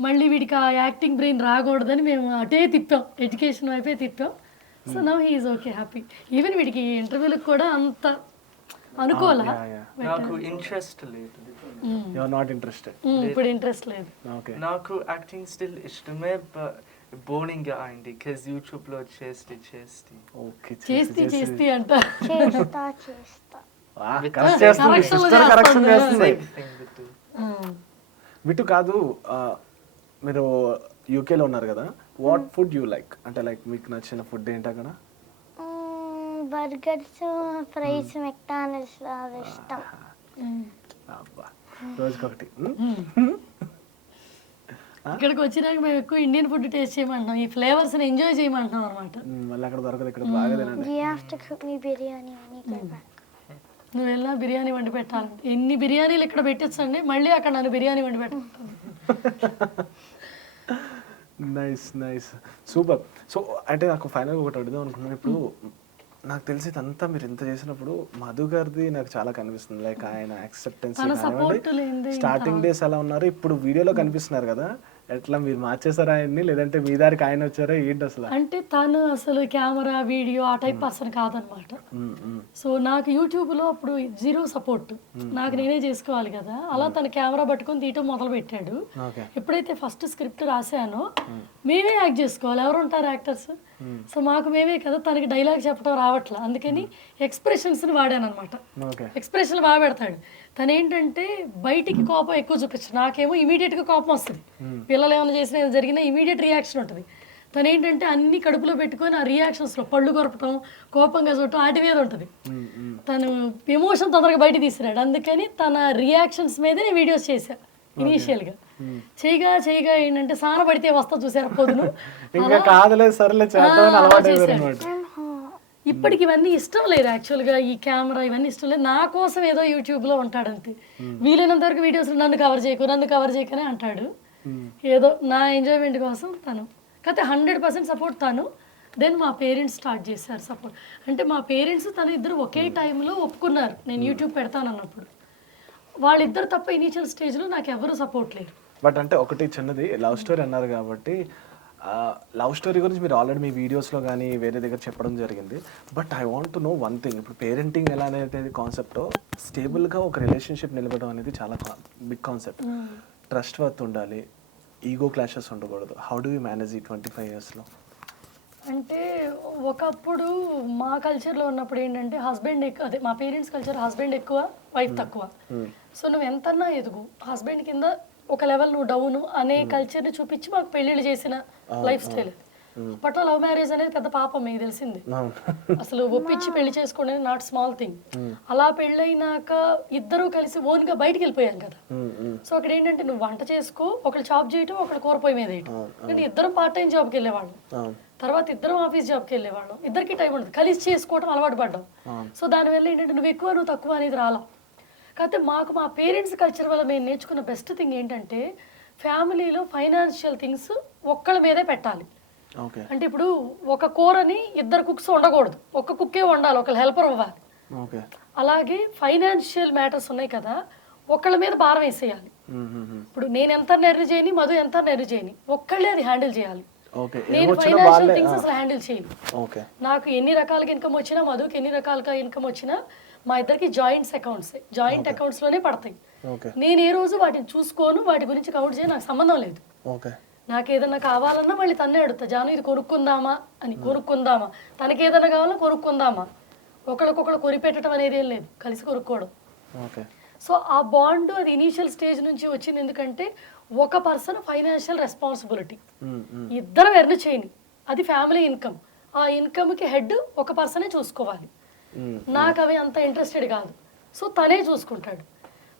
మళ్ళీ వీడికి ఆ యాక్టింగ్ బ్రెయిన్ రాకూడదని మేము అటే తిప్పాం, ఎడ్యుకేషన్ వైపే తిప్పాం. So now he's okay happy. Even వీడికి ఇంటర్వ్యూలకు కూడా అంత అనుకోవాలా. నాకు ఇంట్రెస్ట్ లేదు. You are not interested. ఇప్పుడు ఇంట్రెస్ట్ లేదు. ఓకే. నాకు యాక్టింగ్ స్టిల్ ఇష్టమే, బోరింగ్ గా అయింది బికాజ్ యూట్యూబ్ లో చేస్తే ఓకే. చేస్తే అంట చేస్తా. కరెక్ట్ చేస్తుంది, సిస్టర్ కరెక్షన్ చేస్తుంది. సేమ్ థింగ్ విత్ విటు కాదు, మీరు యూకేలో ఉన్నారు కదా, వాట్ ఫుడ్ యూ లైక్? అంటే లైక్ మీకు నచ్చిన ఫుడ్ ఏంటి అక్కడ? బర్గర్స్, ఫ్రైస్, మెక్డానల్డ్స్ అది ఇష్టం. అబ్బా, రోజుకొకటి. ఇక్కడికి వచ్చినాక మేము ఎక్కువ ఇండియన్ ఫుడ్ టేస్ట్ చేయమంటున్నాం, ఈ ఫ్లేవర్స్ని ఎంజాయ్ చేయమంటున్నాం అనమాట. మళ్ళీ అక్కడ దొరకదు, ఇక్కడ బాగా తినండి. You have to cook me biryani when you get back. నువ్వు వెళ్ళినా బిర్యానీ వండి పెట్టాలంటే ఎన్ని బిర్యానీలు ఇక్కడ పెట్టచ్చండి, మళ్ళీ అక్కడ నన్ను బిర్యానీ వండి పెట్టాలి. Nice nice, super. సో అంటే నాకు ఫైనల్గా ఒకటి అడుగుదాం అనుకున్నాను. ఇప్పుడు నాకు తెలిసి ఇదంతా మీరు ఇంత చేసినప్పుడు మధు గారిది నాకు చాలా కనిపిస్తుంది. లైక్ ఆయన యాక్సెప్టెన్స్ స్టార్టింగ్ డేస్ ఎలా ఉన్నారు, ఇప్పుడు వీడియోలో కనిపిస్తున్నారు కదా, ఎట్లా మీరు మార్చేసారా ఆయన్ని, లేదంటే మీ దారికి ఆయన వచ్చారా ఏంటి అసలు? అంటే తను అసలు కెమెరా వీడియో ఆ టైప్ పర్సన్ కాదనమాట. సో నాకు యూట్యూబ్లో అప్పుడు జీరో సపోర్ట్, నాకు నేనే చేసుకోవాలి కదా. అలా తను కెమెరా పట్టుకొని తీయటం మొదలు పెట్టాడు. ఎప్పుడైతే ఫస్ట్ స్క్రిప్ట్ రాశానో మేమే యాక్ట్ చేసుకోవాలి, ఎవరు ఉంటారు యాక్టర్స్. సో మాకు మేమే కదా, తనకి డైలాగ్ చెప్పడం రావట్లా, అందుకని ఎక్స్ప్రెషన్స్ని వాడాను అనమాట. ఎక్స్ప్రెషన్లు బాగా పెడతాడు తను. ఏంటంటే బయటికి కోపం ఎక్కువ చూపించాడు, నాకేమో ఇమీడియట్గా కోపం వస్తుంది. పిల్లలు ఏమైనా చేసినా ఏమైనా జరిగినా ఇమీడియట్ రియాక్షన్ ఉంటుంది. తను ఏంటంటే అన్ని కడుపులో పెట్టుకొని ఆ రియాక్షన్స్లో పళ్ళు కొరపటం, కోపంగా చూడటం వాటి మీద ఉంటుంది. తను ఎమోషన్ తొందరగా బయట తీసినాడు, అందుకని తన రియాక్షన్స్ మీదే నేను వీడియోస్ చేశాను ఇనీషియల్గా. చేయగా ఏంటంటే సాన పడితే వస్తా చూసారు పొద్దును, ఇప్పటికి ఇవన్నీ ఇష్టం లేదు యాక్చువల్గా. ఈ కెమెరా ఇవన్నీ ఇష్టం లేదు, నా కోసం ఏదో యూట్యూబ్లో ఉంటాడంతే. వీలైనంత వరకు వీడియోస్ నన్ను కవర్ చేయకనే అంటాడు. ఏదో నా ఎంజాయ్మెంట్ కోసం తను, కాకపోతే 100% సపోర్ట్ తను. దెన్ మా పేరెంట్స్ స్టార్ట్ చేశారు సపోర్ట్. అంటే మా పేరెంట్స్ తను ఇద్దరు ఒకే టైంలో ఒప్పుకున్నారు నేను యూట్యూబ్ పెడతాను అన్నప్పుడు. వాళ్ళిద్దరు తప్ప ఇనీషియల్ స్టేజ్లో నాకు ఎవరు సపోర్ట్ లేరు. బట్ అంటే ఒకటి చిన్నది, లవ్ స్టోరీ అన్నారు కాబట్టి లవ్ స్టోరీ గురించి మీరు ఆల్రెడీ మీ వీడియోస్లో కానీ వేరే దగ్గర చెప్పడం జరిగింది. But I want to know one thing, ఇప్పుడు పేరెంటింగ్ ఎలా అనేది కాన్సెప్టో స్టేబుల్గా ఒక రిలేషన్షిప్ నిలబడడం అనేది చాలా బిగ్ కాన్సెప్ట్. ట్రస్ట్ వర్త్ ఉండాలి, ఈగో క్లాషెస్ ఉండకూడదు. హౌ డూ యూ మేనేజ్ ఈ 25 yearsలో? అంటే ఒకప్పుడు మా కల్చర్లో ఉన్నప్పుడు ఏంటంటే హస్బెండ్ ఎక్కువ, అదే మా పేరెంట్స్ కల్చర్ హస్బెండ్ ఎక్కువ వైఫ్ తక్కువ. సో నువ్వు ఎంతన్నా ఎదుగు, హస్బెండ్ కింద ఒక లెవెల్ నువ్వు డౌన్ అనే కల్చర్ని చూపించి మాకు పెళ్ళిళ్ళు చేసిన లైఫ్ స్టైల్ అది. అప్పట్లో లవ్ మ్యారేజ్ అనేది పెద్ద పాపం మీకు తెలిసింది. అసలు ఒప్పించి పెళ్లి చేసుకోవడం నాట్ స్మాల్ థింగ్. అలా పెళ్ళైనాక ఇద్దరు కలిసి ఓన్ గా బయటికి వెళ్ళిపోయాం కదా. సో అక్కడ ఏంటంటే నువ్వు వంట చేసుకో, ఒకళ్ళు జాబ్ చేయటం, ఒకళ్ళు కూరపోయి మీద వేయటం. కానీ ఇద్దరం పార్ట్ టైం జాబ్కి వెళ్ళేవాళ్ళం, తర్వాత ఇద్దరం ఆఫీస్ జాబ్కి వెళ్ళేవాళ్ళం. ఇద్దరికి టైం ఉండదు, కలిసి చేసుకోవడం అలవాటు పడ్డాం. సో దానివల్ల ఏంటంటే నువ్వు ఎక్కువ నువ్వు తక్కువ అనేది రాలా. కాకపోతే మాకు మా పేరెంట్స్ కల్చర్ వల్ల మేము నేర్చుకున్న బెస్ట్ థింగ్ ఏంటంటే ఫ్యామిలీలో ఫైనాన్షియల్ థింగ్స్ ఒక్కళ్ళ మీదే పెట్టాలి. అంటే ఇప్పుడు ఒక కూరని ఇద్దరు కుక్స్ వండకూడదు, ఒక కుక్కే వండాలి, ఒకళ్ళు హెల్పర్ అవ్వాలి. అలాగే ఫైనాన్షియల్ మ్యాటర్స్ ఉన్నాయి కదా, ఒకళ్ళ మీద భారం వేసేయాలి. ఇప్పుడు నేను ఎంత నెర్రి చేయని, మధు ఎంత నెర్రి చేయని, ఒక్కళ్ళే అది హ్యాండిల్ చేయాలి. నేను ఫైనాన్షియల్ థింగ్స్ అసలు హ్యాండిల్ చేయను. నాకు ఎన్ని రకాలుగా ఇన్కమ్ వచ్చినా, మధుకి ఎన్ని రకాలుగా ఇన్కమ్ వచ్చినా మా ఇద్దరికి జాయింట్స్ అకౌంట్స్, జాయింట్ అకౌంట్స్ లోనే పడతాయి. నేను ఏ రోజు వాటిని చూసుకోను, వాటి గురించి కౌంట్ చేయ, నాకు సంబంధం లేదు. నాకు ఏదన్నా కావాలన్నా మళ్ళీ తన్నే అడుగుతా, జాను ఇది కొనుక్కుందామా అని. కొనుక్కుందామా, తనకి ఏదైనా కావాలన్నా కొనుక్కుందామా. ఒకళ్ళకొకళ్ళు కొనిపెట్టడం అనేది ఏం లేదు, కలిసి కొనుక్కోవడం. సో ఆ బాండ్ అది ఇనీషియల్ స్టేజ్ నుంచి వచ్చింది. ఎందుకంటే ఒక పర్సన్ ఫైనాన్షియల్ రెస్పాన్సిబిలిటీ, ఇద్దరం ఎర్న్ చేయని, అది ఫ్యామిలీ ఇన్కమ్. ఆ ఇన్కమ్కి హెడ్ ఒక పర్సనే చూసుకోవాలి. నాకు అవి అంత ఇంట్రెస్టెడ్ కాదు, సో తనే చూసుకుంటాడు.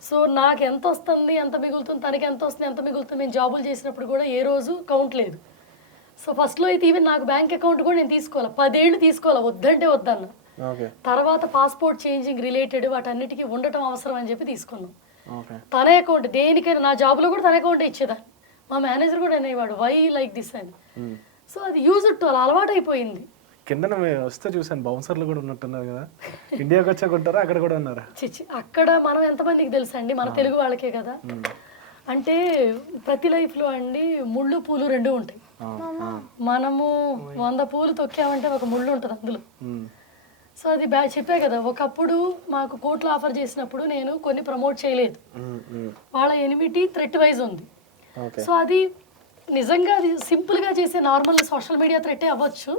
సో నాకు ఎంత వస్తుంది, ఎంత మిగులుతుంది, తనకి ఎంత వస్తుంది, ఎంత మిగులుతుంది. మేము జాబులు చేసినప్పుడు కూడా ఏ రోజు కౌంట్ లేదు. సో ఫస్ట్లో అయితే ఈవెన్ నాకు బ్యాంక్ అకౌంట్ కూడా నేను తీసుకోవాలి, 10 ఏళ్ళు తీసుకోవాలి, వద్దంటే వద్దన్న. తర్వాత పాస్పోర్ట్ చేంజింగ్ రిలేటెడ్ వాటన్నిటికీ ఉండటం అవసరం అని చెప్పి తీసుకున్నాం. తన అకౌంట్ దేనికైనా, నా జాబ్లో కూడా తన అకౌంట్ ఇచ్చేదాన్ని. మా మేనేజర్ కూడా అనేవాడు వై లైక్ దిస్ అని. సో అది యూజ్ టు అలా అలవాటు అయిపోయింది. కింద వస్తే చూసాను బౌన్సర్లు కూడా ఉన్నట్టున్నారు కదా, ఇండియాకి వచ్చాక ఉంటారా, అక్కడ కూడా ఉన్నారా? చిచ్చి, అక్కడ మనం ఎంతమందికి తెలుసు అండి, మన తెలుగు వాళ్ళకే కదా. అంటే ప్రతి లైఫ్లో అండి ముళ్ళు పూలు రెండు ఉంటాయి. మనము 100 పూలు తొక్కామంటే ఒక ముళ్ళు ఉంటుంది అందులో. సో అది చెప్పే కదా, ఒకప్పుడు మాకు కోట్లు ఆఫర్ చేసినప్పుడు నేను కొన్ని ప్రమోట్ చేయలేదు. వాళ్ళ ఎనిమిటీ థ్రెట్ వైజ్ ఉంది. సో అది నిజంగా అది సింపుల్గా చేసే నార్మల్ సోషల్ మీడియా థ్రెట్టే అవ్వచ్చు.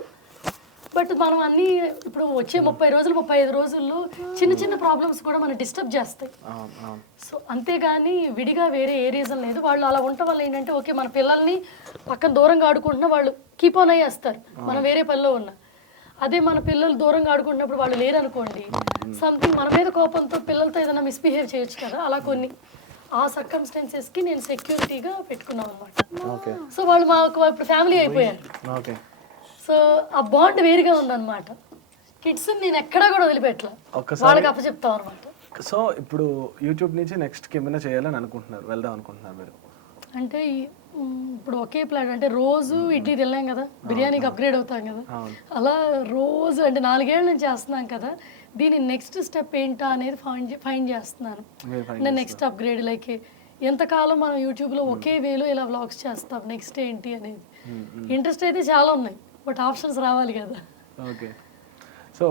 బట్ మనం అన్నీ ఇప్పుడు వచ్చే 30 రోజులు 35 రోజుల్లో చిన్న చిన్న ప్రాబ్లమ్స్ కూడా మనం డిస్టర్బ్ చేస్తాయి. సో అంతేగాని విడిగా వేరే ఏ రీజన్ లేదు. వాళ్ళు అలా ఉండటం వల్ల ఏంటంటే ఓకే మన పిల్లల్ని పక్కన దూరంగా ఆడుకుంటున్నా వాళ్ళు కీప్ ఆన్ అయ్యేస్తారు, మనం వేరే పనిలో ఉన్నా. అదే మన పిల్లలు దూరంగా ఆడుకుంటున్నప్పుడు వాళ్ళు లేరనుకోండి, సంథింగ్ మన మీద కోపంతో పిల్లలతో ఏదైనా మిస్బిహేవ్ చేయొచ్చు కదా. అలా కొన్ని ఆ సర్కమ్స్టెన్సెస్కి నేను సెక్యూరిటీగా పెట్టుకున్నాం అనమాట. సో వాళ్ళు మాకు ఇప్పుడు ఫ్యామిలీ అయిపోయారు. సో ఆ బాండ్ వేరుగా ఉందన్నమాట. కిడ్స్ నేను ఎక్కడా కూడా వదిలిపెట్టలే, వాళ్ళకి అప్పచెప్తాం అనమాట. సో ఇప్పుడు యూట్యూబ్ నుంచి నెక్స్ట్కి ఏమైనా చేయాలని అనుకుంటున్నారు, వెళ్దాం అనుకుంటున్నారు మీరు? అంటే ఇప్పుడు ఒకే ప్లాన్, అంటే రోజు ఇడ్లీ తినలేం కదా, బిర్యానీకి అప్గ్రేడ్ అవుతాం కదా. అలా రోజు అంటే 4 ఏళ్ళ నుంచి చేస్తున్నాం కదా, దీని నెక్స్ట్ స్టెప్ ఏంటా అనేది ఫైండ్ చేస్తున్నాను. నేను నెక్స్ట్ అప్గ్రేడ్ లైక్ ఎంతకాలం మనం యూట్యూబ్లో ఒకే వేలో ఇలా వ్లాగ్స్ చేస్తాం, నెక్స్ట్ ఏంటి అనేది. ఇంట్రెస్ట్ అయితే చాలా ఉన్నాయి, బట్ ఆప్షన్స్ రావాలి కదా. ఓకే. సో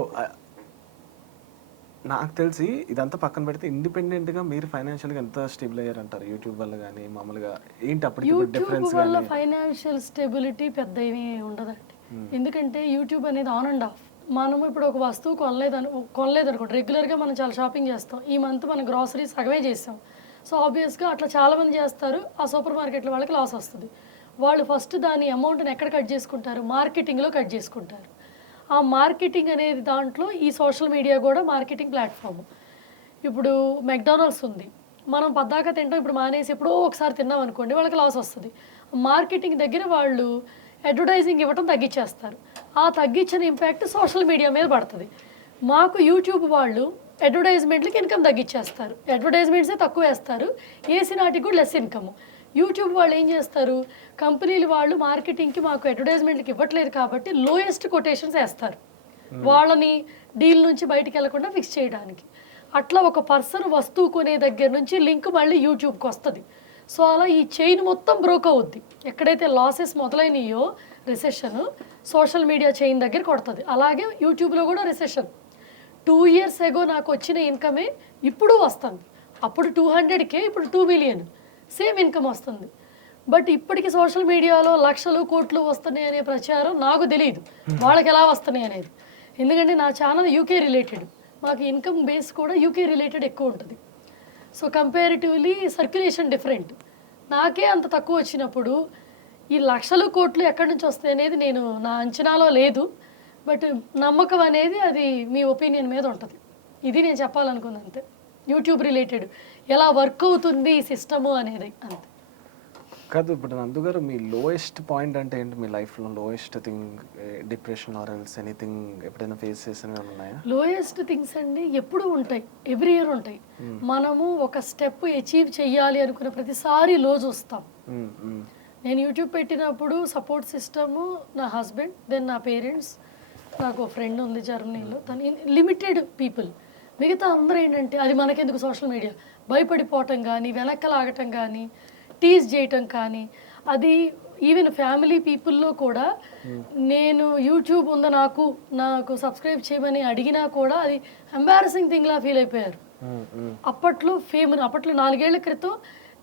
నాకు తెలిసి ఇదంతా పక్కన పెడితే ఇండిపెండెంట్గా మీరు ఫైనాన్షియల్గా ఎంత స్టేబుల్ అయ్యారంటారు యూట్యూబ్ వల్ల? కానీ మామూలుగా ఏంటి అప్పటికి డిఫరెన్స్? వల్ల ఫైనాన్షియల్ స్టెబిలిటీ పెద్ద ఏమీ ఉండదండి. ఎందుకంటే యూట్యూబ్ అనేది ఆన్ అండ్ ఆఫ్. మనం ఇప్పుడు ఒక వస్తువు కొనలేదనుకోండి, రెగ్యులర్గా మనం చాలా షాపింగ్ చేస్తాం. ఈ మంత్ మనం గ్రాసరీస్ సగమే చేస్తాం. సో ఆబ్వియస్గా అట్లా చాలామంది చేస్తారు. ఆ సూపర్ మార్కెట్ల వాళ్ళకి లాస్ వస్తుంది. వాళ్ళు ఫస్ట్ దాని అమౌంట్ని ఎక్కడ కట్ చేసుకుంటారు? మార్కెటింగ్లో కట్ చేసుకుంటారు. ఆ మార్కెటింగ్ అనేది దాంట్లో ఈ సోషల్ మీడియా కూడా మార్కెటింగ్ ప్లాట్ఫామ్. ఇప్పుడు మెక్డానల్డ్స్ ఉంది, మనం పద్దాక తింటాం, ఇప్పుడు మానేసి ఎప్పుడో ఒకసారి తిన్నాం అనుకోండి, వాళ్ళకి లాస్ వస్తుంది. మార్కెటింగ్ దగ్గర వాళ్ళు అడ్వర్టైజింగ్ ఇవ్వటం తగ్గించేస్తారు. ఆ తగ్గించిన ఇంపాక్ట్ సోషల్ మీడియా మీద పడుతుంది. మాకు యూట్యూబ్ వాళ్ళు అడ్వర్టైజ్మెంట్లకి ఇన్కమ్ తగ్గించేస్తారు, అడ్వర్టైజ్మెంట్సే తక్కువ వేస్తారు, వేసిన వాటికి కూడా లెస్ ఇన్కమ్. యూట్యూబ్ వాళ్ళు ఏం చేస్తారు, కంపెనీలు వాళ్ళు మార్కెటింగ్కి మాకు అడ్వర్టైజ్మెంట్కి ఇవ్వట్లేదు కాబట్టి లోయెస్ట్ కొటేషన్స్ వేస్తారు, వాళ్ళని డీల్ నుంచి బయటికి వెళ్లకుండా ఫిక్స్ చేయడానికి. అట్లా ఒక పర్సన్ వస్తువు కొనే దగ్గర నుంచి లింక్ మళ్ళీ యూట్యూబ్కి వస్తుంది. సో అలా ఈ చైన్ మొత్తం బ్రోక్ అవుద్ది. ఎక్కడైతే లాసెస్ మొదలైనయో రిసెషన్ సోషల్ మీడియా చైన్ దగ్గర కొడుతుంది. అలాగే యూట్యూబ్లో కూడా రిసెషన్. 2 years ago నాకు వచ్చిన ఇన్కమే ఇప్పుడు వస్తుంది. అప్పుడు 200K, ఇప్పుడు 2 million, సేమ్ ఇన్కమ్ వస్తుంది. బట్ ఇప్పటికి సోషల్ మీడియాలో లక్షలు కోట్లు వస్తున్నాయి అనే ప్రచారం నాకు తెలియదు వాళ్ళకి ఎలా వస్తున్నాయి అనేది. ఎందుకంటే నా ఛానల్ యూకే రిలేటెడ్, మాకు ఇన్కమ్ బేస్ కూడా యూకే రిలేటెడ్ ఎక్కువ ఉంటుంది. So comparatively circulation different. నాకే అంత తక్కువ వచ్చినప్పుడు ఈ లక్షలు కోట్లు ఎక్కడి నుంచి వస్తాయి అనేది నేను నా అంచనాలో లేదు. బట్ నమ్మకం అనేది అది మీ ఒపీనియన్ మీద ఉంటుంది. ఇది నేను చెప్పాలనుకుంది అంతే. యూట్యూబ్ రిలేటెడ్ ఎలా వర్క్ అవుతుంది ఈ సిస్టము అనేది అంతే. కాదు, ఇప్పుడు నందు గారు మీ లోయెస్ట్ పాయింట్ అంటే ఏంటి మీ లైఫ్లో? Lowest thing, depression or else anything ఎప్పుడైనా ఫేస్ చేసినవి ఉన్నాయా? లోయెస్ట్ థింగ్స్ అండి ఎప్పుడూ ఉంటాయి, ఎవ్రీ ఇయర్ ఉంటాయి. మనము ఒక స్టెప్ అచీవ్ చెయ్యాలి అనుకున్న ప్రతిసారి లో చూస్తాం. నేను యూట్యూబ్ పెట్టినప్పుడు సపోర్ట్ సిస్టము నా హస్బెండ్, దెన్ నా పేరెంట్స్, నాకు ఫ్రెండ్ ఉంది జర్మనీలో, తను లిమిటెడ్ పీపుల్. మిగతా అందరూ ఏంటంటే అది మనకెందుకు సోషల్ మీడియా భయపడిపోవటం కానీ, వెనక్కలాగటం కానీ, టీజ్ చేయటం కానీ, అది ఈవెన్ ఫ్యామిలీ పీపుల్లో కూడా నేను యూట్యూబ్ ఉందా నాకు సబ్స్క్రైబ్ చేయమని అడిగినా కూడా అది ఎంబారసింగ్ థింగ్లా ఫీల్ అయిపోయారు. అప్పట్లో 4 ఏళ్ల క్రితం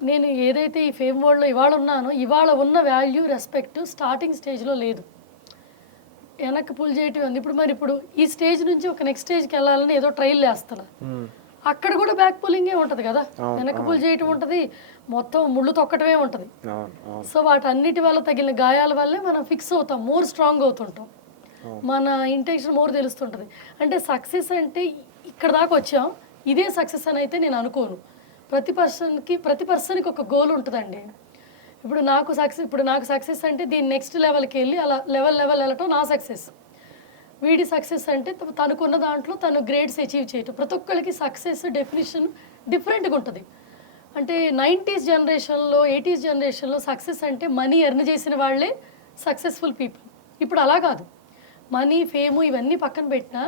నేను ఏదైతే ఈ ఫేమ్ వరల్డ్లో ఇవాళ ఉన్నానో, ఇవాళ ఉన్న వాల్యూ రెస్పెక్ట్ స్టార్టింగ్ స్టేజ్లో లేదు. వెనక్కి పుల్ చేయటం ఉంది. ఇప్పుడు ఈ స్టేజ్ నుంచి ఒక నెక్స్ట్ స్టేజ్కి వెళ్ళాలని ఏదో ట్రైల్ వేస్తున్నా, అక్కడ కూడా బ్యాక్ పుల్లింగే ఉంటుంది కదా. వెనక్కి పుల్ చేయటం ఉంటుంది, మొత్తం ముళ్ళు తొక్కటమే ఉంటుంది. సో వాటన్నిటి వల్ల తగిలిన గాయాల వల్లే మనం ఫిక్స్ అవుతాం, మోర్ స్ట్రాంగ్ అవుతుంటాం, మన ఇంటెన్షన్ మోర్ తెలుస్తుంటుంది. అంటే సక్సెస్ అంటే ఇక్కడ దాకా వచ్చాం, ఇదే సక్సెస్ అని అయితే నేను అనుకోను. ప్రతి పర్సన్కి ఒక గోల్ ఉంటుందండి. ఇప్పుడు నాకు సక్సెస్ అంటే దీని నెక్స్ట్ లెవెల్కి వెళ్ళి అలా లెవెల్ వెళ్ళటం నా సక్సెస్. వీడి సక్సెస్ అంటే తనకున్న దాంట్లో తను గ్రేడ్స్ అచీవ్ చేయటం. ప్రతి ఒక్కరికి సక్సెస్ డెఫినేషన్ డిఫరెంట్గా ఉంటుంది. అంటే 90s జనరేషన్లో 80s జనరేషన్లో సక్సెస్ అంటే మనీ ఎర్న్ చేసిన వాళ్ళే సక్సెస్ఫుల్ పీపుల్. ఇప్పుడు అలా కాదు. మనీ, ఫేము ఇవన్నీ పక్కన పెట్టినా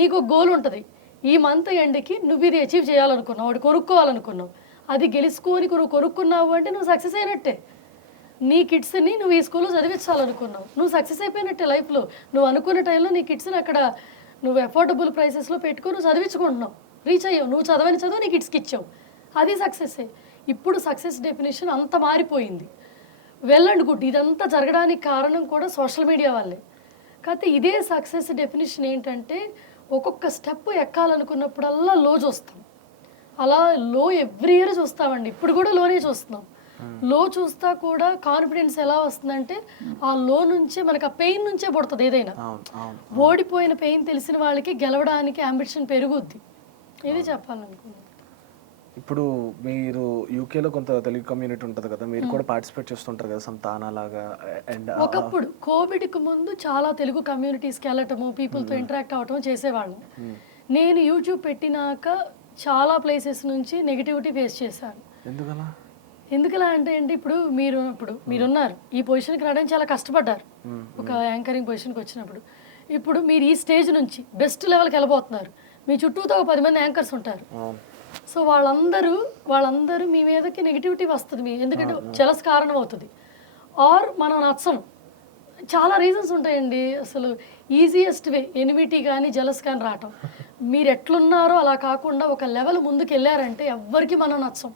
నీకు ఒక గోల్ ఉంటుంది. ఈ మంత్ ఎండ్కి నువ్వు ఇది అచీవ్ చేయాలనుకున్నావు, వాడు కొనుక్కోవాలనుకున్నావు, అది గెలుచుకొని నువ్వు కొనుక్కున్నావు అంటే నువ్వు సక్సెస్ అయినట్టే. నీ కిడ్స్ని నువ్వు ఈ స్కూల్లో చదివించాలనుకున్నావు, నువ్వు సక్సెస్ అయిపోయినట్టే లైఫ్లో. నువ్వు అనుకున్న టైంలో నీ కిడ్స్ని అక్కడ నువ్వు అఫోర్డబుల్ ప్రైసెస్లో పెట్టుకొని నువ్వు చదివించుకుంటున్నావు, రీచ్ అయ్యావు. నువ్వు చదవని చదువు నీ కిడ్స్కి ఇచ్చావు, అది సక్సెస్సే. ఇప్పుడు సక్సెస్ డెఫినేషన్ అంత మారిపోయింది. వెల్ అండ్ గుడ్, ఇదంతా జరగడానికి కారణం కూడా సోషల్ మీడియా వల్లే. కాకపోతే ఇదే సక్సెస్ డెఫినేషన్ ఏంటంటే ఒక్కొక్క స్టెప్ ఎక్కాలనుకున్నప్పుడల్లా లో చూస్తాం. అలా లో ఎవ్రీ ఇయర్ చూస్తామండి. ఇప్పుడు కూడా లోనే చూస్తున్నాం. లో చూస్తా కూడా కాన్ఫిడెన్స్ ఎలా వస్తుందంటే ఆ లో నుంచే మనకు ఆ పెయిన్ నుంచే పుడుతుంది. ఏదైనా ఓడిపోయిన పెయిన్ తెలిసిన వాళ్ళకి గెలవడానికి అంబిషన్ పెరుగుద్ది. ఇది చెప్పాలనుకున్నాను. ఇప్పుడు మీరు యూకేలో కొంత తెలుగు కమ్యూనిటీ ఉంటుంది కదా, మీరు కూడా పార్టిసిపేట్ చేస్తుంటారు కదా సంతానా లాగా. అండ్ ఒకప్పుడు కోవిడ్కి ముందు చాలా తెలుగు కమ్యూనిటీస్కి వెళ్ళటము, పీపుల్తో ఇంటరాక్ట్ అవ్వటం చేసేవాళ్ళం. నేను యూట్యూబ్ పెట్టినాక చాలా ప్లేసెస్ నుంచి నెగిటివిటీ ఫేస్ చేశాను. ఎందుకలా అంటే ఏంటి, ఇప్పుడు మీరున్నారు ఈ పొజిషన్కి రావడానికి చాలా కష్టపడ్డారు. ఒక యాంకరింగ్ పొజిషన్కి వచ్చినప్పుడు ఇప్పుడు మీరు ఈ స్టేజ్ నుంచి బెస్ట్ లెవెల్కి వెళ్ళబోతున్నారు. మీ చుట్టూతో ఒక 10 మంది యాంకర్స్ ఉంటారు. సో వాళ్ళందరూ మీ మీదకి నెగిటివిటీ వస్తుంది. ఎందుకంటే జలస్ కారణం అవుతుంది. ఆర్ మనం నచ్చం. చాలా రీజన్స్ ఉంటాయండి. అసలు ఈజియెస్ట్ వే ఎనిమిటీ కానీ జలస్ కానీ రావటం. మీరు ఎట్లున్నారో అలా కాకుండా ఒక లెవెల్ ముందుకు వెళ్ళారంటే ఎవ్వరికి మనం నచ్చం.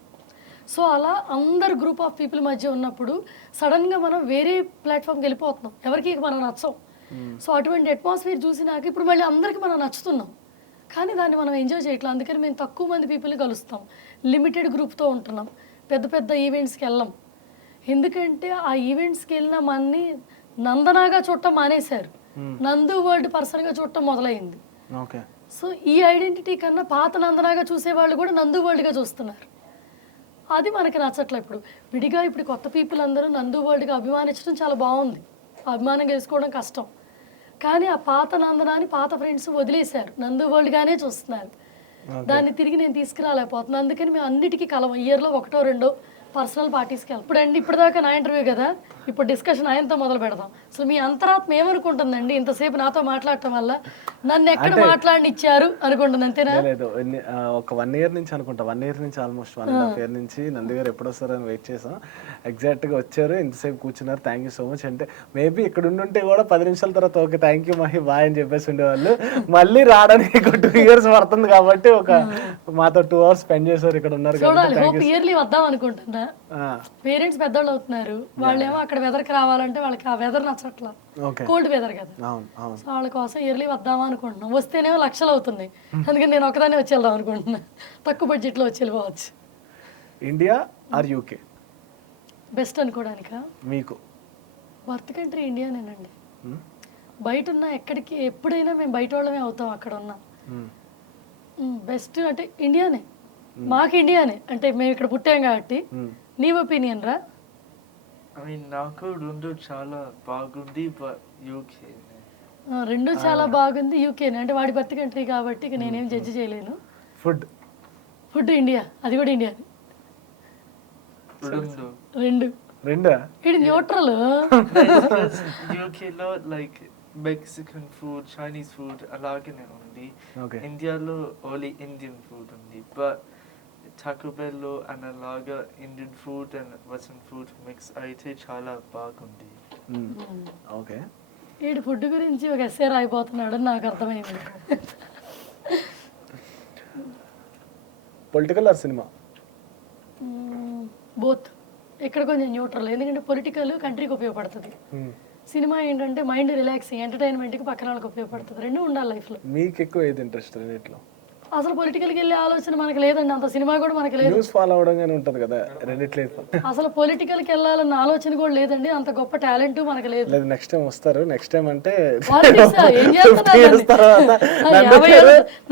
సో అలా అందరు గ్రూప్ ఆఫ్ పీపుల్ మధ్య ఉన్నప్పుడు సడన్గా మనం వేరే ప్లాట్ఫామ్కి వెళ్ళిపోతున్నాం, ఎవరికి మనం నచ్చం. సో అటువంటి అట్మాస్ఫియర్ చూసినాక ఇప్పుడు మళ్ళీ అందరికీ మనం నచ్చుతున్నాం, కానీ దాన్ని మనం ఎంజాయ్ చేయట్లేదు. అందుకని మేము తక్కువ మంది పీపుల్ని కలుస్తాం, లిమిటెడ్ గ్రూప్తో ఉంటున్నాం, పెద్ద ఈవెంట్స్కి వెళ్ళాం. ఎందుకంటే ఆ ఈవెంట్స్కి వెళ్ళిన మనని నందనాగా చూడటం మానేశారు, నందు వరల్డ్ పర్సన్గా చూడటం మొదలైంది. సో ఈ ఐడెంటిటీ కన్నా పాత నందనాగా చూసేవాళ్ళు కూడా నందు వరల్డ్గా చూస్తున్నారు. అది మనకి నచ్చట్లే. ఇప్పుడు కొత్త పీపుల్ అందరూ నందు వరల్డ్గా అభిమానించడం చాలా బాగుంది, అభిమానం గెలుచుకోవడం కష్టం. కానీ ఆ పాత నందనాన్ని పాత ఫ్రెండ్స్ వదిలేశారు, నందు వరల్డ్గానే చూస్తున్నారు. దాన్ని తిరిగి నేను తీసుకురాలేకపోతున్నాను. అందుకని మేము అన్నిటికీ కలవం. ఇయర్లో 1-2 పర్సనల్ పార్టీస్కి వెళ్ళాం. ఇప్పటిదాకా నా ఇంటర్వ్యూ కదా, ఇప్పుడు డిస్కషన్ ఆయనతో మొదలు పెడదాం. అసలు మీ అంతరాత్మ ఏమనుకుంటుందండి ఇంతసేపు నాతో మాట్లాడటం వల్ల? నన్ను ఎక్కడ మాట్లాడినిచ్చారు అనుకుంటుంది, అంతేనా? లేదు, ఒక 1 year నుంచి అనుకుంటా, 1 year నుంచి ఆల్మోస్ట్ 1.5 year నుంచి నంది గారు ఎప్పుడు వస్తారని వెయిట్ చేసాం. ఎగ్జాక్ట్గా వచ్చారు, ఇంతసేపు కూర్చున్నారు. Thank you so much. అంటే మేబీ ఇక్కడ ఉండుంటే కూడా 10 నిమిషాల తర్వాత okay thank you Mahi bye అని చెప్పేసి ఉండేవాళ్ళు. మళ్ళీ రావడానికి 2 years పడుతుంది కాబట్టి మాతో 2 hours స్పెండ్ చేశారు ఇక్కడ ఉన్నారు. ఇయర్లీ వద్దాం అనుకుంటున్నా. పేరెంట్స్ పెద్దోళ్ళు అవుతున్నారు, వాళ్ళేమో అక్కడ వెదర్కి రావాలంటే వాళ్ళకి ఆ వెదర్ నచ్చట్లా, కోల్డ్ వెదర్ కదా. సో వాళ్ళ కోసం ఇయర్లీ వద్దామా అనుకుంటున్నాం. వస్తేనేమో లక్షలు అవుతున్నాయి, అందుకని నేను ఒకదాన్ని వచ్చి వెళ్దాం అనుకుంటున్నా. తక్కువ బడ్జెట్లో వచ్చి వెళ్ళిపోవచ్చు. India or UK? బెస్ట్ అనుకోవడానికా? మీకు బర్త్ కంట్రీ ఇండియానేనండి. Hmm? బయట ఉన్న ఎక్కడికి ఎప్పుడైనా మేము బయట వాళ్ళమే అవుతాం అక్కడ ఉన్న. Hmm. బెస్ట్ అంటే ఇండియానే, మాకు ఇండియానే, అంటే మేము ఇక్కడ పుట్టాం కాబట్టి. Hmm. నీ ఒపీనియన్ రా? I mean, నాకు రెండు చాలా బాగుంది, but UK. రెండు చాలా బాగుంది, యూకేనే. అంటే వాడి బర్త్ కంట్రీ కాబట్టి ఇక నేనేం జడ్జి చేయలేను. ఫుడ్ ఫుడ్ ఇండియా, అది కూడా ఇండియా. రెండు రెండా? ఇది న్యూట్రల్. UK లో like Mexican food, Chinese food అలాగనే ఉంది. ఓకే. ఇండియాలో ఓన్లీ ఇండియన్ ఫుడ్ ఉంది, బట్ టాకో బెల్ లో అండ్ అలాగా Indian food and western food mix అయితే చాలా బాగుంది. ఓకే. వీడు ఫుడ్ గురించి ఒక ఎస్సే రాయిపోతున్నాడు అని నాకు అర్థమైంది. Political or cinema? బోత్. ఇక్కడ కొంచెం న్యూట్రల్, ఎందుకంటే పొలిటికల్ కంట్రీకి ఉపయోగపడుతుంది. సినిమా ఏంటంటే మైండ్ రిలాక్సింగ్, ఎంటర్టైన్మెంట్కి పక్కన వాళ్ళకి ఉపయోగపడుతుంది. రెండు ఉండాలి లైఫ్లో. మీకు ఎక్కువ ఏది ఇంట్రెస్ట్ రెండిట్లో? అసలు పొలిటికల్కి వెళ్ళే ఆలోచన మనకు లేదండి, అంత సినిమా కూడా మనకు లేదు. న్యూస్ ఫాలో అవడంగానే ఉంటుంది కదా, రెండిట్లో అసలు పొలిటికల్కి వెళ్ళాలన్న ఆలోచన కూడా లేదండి, అంత గొప్ప టాలెంట్ మనకు లేదు. లేదు. నెక్స్ట్ టైం వస్తారు. నెక్స్ట్ టైం అంటే ఏం చేస్తున్నారు?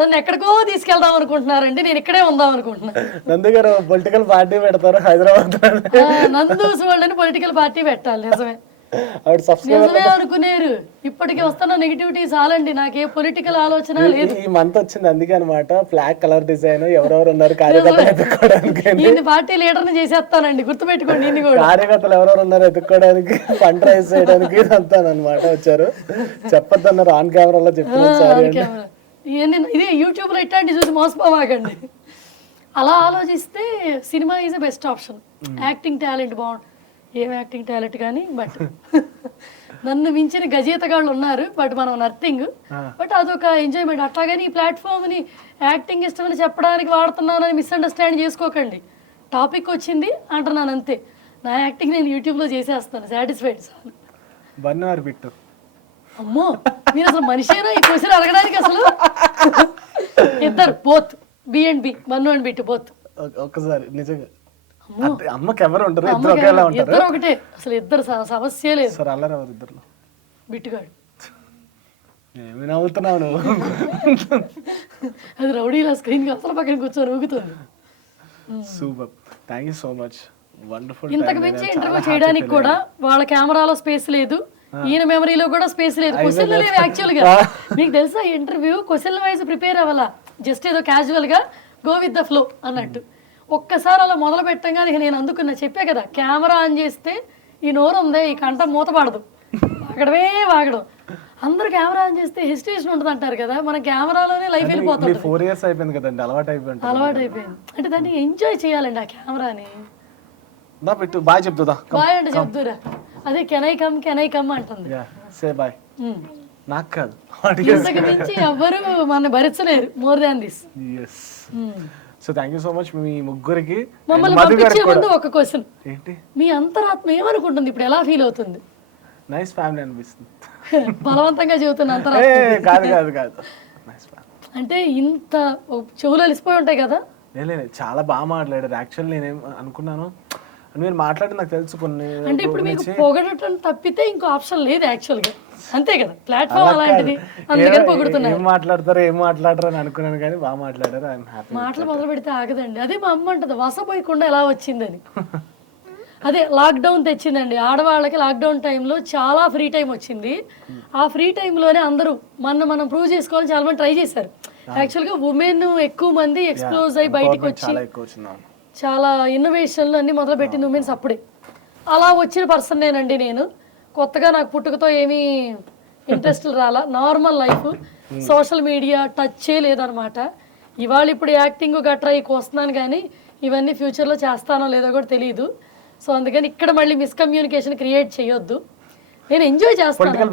నన్ను ఎక్కడికో తీసుకెళ్దాం అనుకుంటున్నారండి, నేను ఇక్కడే ఉందాం అనుకుంటున్నాను. నందు గారు పొలిటికల్ పార్టీ పెడతారు హైదరాబాద్. నందూస్ వాళ్ళని పొలిటికల్ పార్టీ పెట్టాలి. నిజమే, ఆవిడ సబ్స్క్రైబ్ నిజమే అనుకునేరు. ఇప్పటికి వస్తున్న నెగిటివిటీ చాలండి, నాకే పొలిటికల్ ఆలోచన లేదు. ఈ మంత్ వచ్చింది అందుకే అనమాట. ఫ్లాగ్ కలర్ డిజైన్ ఎవరెవరు ఉన్నారు కార్యకర్తలు ఎత్తుక్కోవడానికి, ఈయన పార్టీ లీడర్ని చేసేస్తానండి, గుర్తుపెట్టుకోండి. ఈయన కూడా కార్యకర్తలు ఎవరెవరు ఉన్నారు ఎత్తుక్కోవడానికి, ఫండ్ రైజ్ చేయడానికి ఇదంతా అనమాట వచ్చారు. చెప్పొద్దన్నారు ఆన్ కెమెరాలో చెప్పిన. ఇదే యూట్యూబ్ లో ఇట్లాంటి చూసి మోసపోమాకండి. అలా ఆలోచిస్తే cinema is best option. Acting talent బాగుంటుంది, ఏం యాక్టింగ్ టాలెంట్ కానీ, బట్ నన్ను మించిన గజేతగాళ్ళు ఉన్నారు, బట్ మనం నథింగ్. బట్ అదొక ఎంజాయ్మెంట్. అట్లాగని ఈ ప్లాట్ఫామ్ని యాక్టింగ్ ఇష్టమని చెప్పడానికి వాడుతున్నానని మిస్అండర్స్టాండ్ చేసుకోకండి. టాపిక్ వచ్చింది అంటున్నాను అంతే. నా యాక్టింగ్ నేను యూట్యూబ్లో చేసేస్తాను, సాటిస్ఫైడ్. బన్నారు బిట్టు. అమ్మో, మీరు అసలు మనిషేనా ఈ క్వశ్చన్ అడగడానికి? అసలు ఇద్దరు both, B&B, 1 and B2 both. ఒక్కసారి నిజంగా అమ్మకి ఎవరు ఉంటారు? ఇద్దరు ఒకేలా ఉంటారు. ఇద్దరు ఒకటే, అసలు ఇద్దరు సమస్య లేదు. సార్ అల్లరి ఎవరు ఇద్దరు? బిట్టుగాడు. ఏమి నవ్వుతున్నావు నువ్వు? అది రౌడీలా స్క్రీన్ అసలు పక్కన కూర్చొని ఊగుతుంది. Super, thank you so much, wonderful. ఇంతకు మించి ఇంటర్వ్యూ చేయడానికి కూడా వాళ్ళ కెమెరాలో స్పేస్ లేదు, ఈయన మెమరీలో కూడా స్పేస్ లేదు, క్వశ్చన్లు లేవు. యాక్చువల్గా మీకు తెలుసా, ఇంటర్వ్యూ క్వశ్చన్ వైజ్ ప్రిపేర్ అవ్వాలా, జస్ట్ ఏదో క్యాజువల్గా గో విత్ ద ఫ్లో అన్నట్టు. ఒక్కసారి అలా మొదలు పెట్టంగానే నేను అందుకున్నా, చెప్పే కదా, కెమెరా ఆన్ చేస్తే ఈ నోరు ఉంది, ఈ కంఠం మూతపడదు, వాగడమే వాగడం. అందరూ కెమెరా ఆన్ చేస్తే హెసిటేషన్ ఉంటుంది అంటారు కదా, మన కెమెరాలోనే లైఫ్ వెళ్ళిపోతుంది. 4 years అయిపోయింది కదండి, అలవాటు అయిపోయింది. అంటే దాన్ని ఎంజాయ్ చేయాలండి ఆ కెమెరాని. నా పెట్టు బాయ్ చెప్తుందా? బాయ్ అంటే చెప్తురా, అదే కెనై కమ్ అంటుంది. Say bye. నాకు కాదు, ఇంతకు మించి ఎవ్వరు మన భరించలేరు more than this. So thank you so much మీ ముగ్గురికి. మమ్మల్ని పంపించే ముందు ఒక క్వశ్చన్, ఏంటి? మీ అంతరాత్మ ఏమనుకుంటుంది ఇప్పుడు, ఎలా ఫీల్ అవుతుంది? నైస్ ఫ్యామిలీ అనిపిస్తుంది. బలవంతంగా చెబుతున్నా అంతరాత్మ కాదు కాదు కాదు, నైస్ ఫ్యామిలీ. అంటే ఇంత చెవులు అలిసిపోయి ఉంటాయి కదా. లేదు, చాలా బాగా మాట్లాడారు. యాక్చువల్లీ నేనేం అనుకున్నాను, మీరు మాట్లాడి నాకు తెలుసు కొన్ని. అంటే ఇప్పుడు మీకు పొగడటం తప్పితే ఇంకో ఆప్షన్ లేదు యాక్చువల్గా, అంతే కదా, ప్లాట్ఫామ్ అలాంటిది, అందుకని పొగుడుతున్నారు. ఏం మాట్లాడతారు అని అనుకున్నాను, కానీ బాగా మాట్లాడారు. I'm happy. మాటలు మొదలు పెడితే ఆగదండి. అదే మా అమ్మ అంటది, వసపోయకుండా ఎలా వచ్చిందని. అదే లాక్డౌన్ తెచ్చిందండి ఆడవాళ్ళకి. లాక్డౌన్ టైంలో చాలా ఫ్రీ టైం వచ్చింది. ఆ ఫ్రీ టైంలోనే అందరూ మనం ప్రూవ్ చేసుకోవాలని చాలా మంది ట్రై చేశారు. యాక్చువల్గా ఉమెన్ ఎక్కువ మంది ఎక్స్ప్లోజ్ అయ్యి బయటకు వచ్చి చాలా ఇన్నోవేషన్లు అన్ని మొదలు పెట్టింది ఉమెన్స్ అప్పుడే. అలా వచ్చిన పర్సన్ నేనండి నేను. కొత్తగా నాకు పుట్టుకతో ఏమీ ఇంట్రెస్ట్ రాలా, నార్మల్ లైఫ్, సోషల్ మీడియా టచ్చే లేదనమాట. ఇవాళ ఇప్పుడు యాక్టింగ్ గట్రా వస్తున్నాను, కానీ ఇవన్నీ ఫ్యూచర్లో చేస్తానో లేదో కూడా తెలియదు. సో అందుకని ఇక్కడ మళ్ళీ మిస్కమ్యూనికేషన్ క్రియేట్ చేయొద్దు. నేను ఎంజాయ్ చేస్తాను.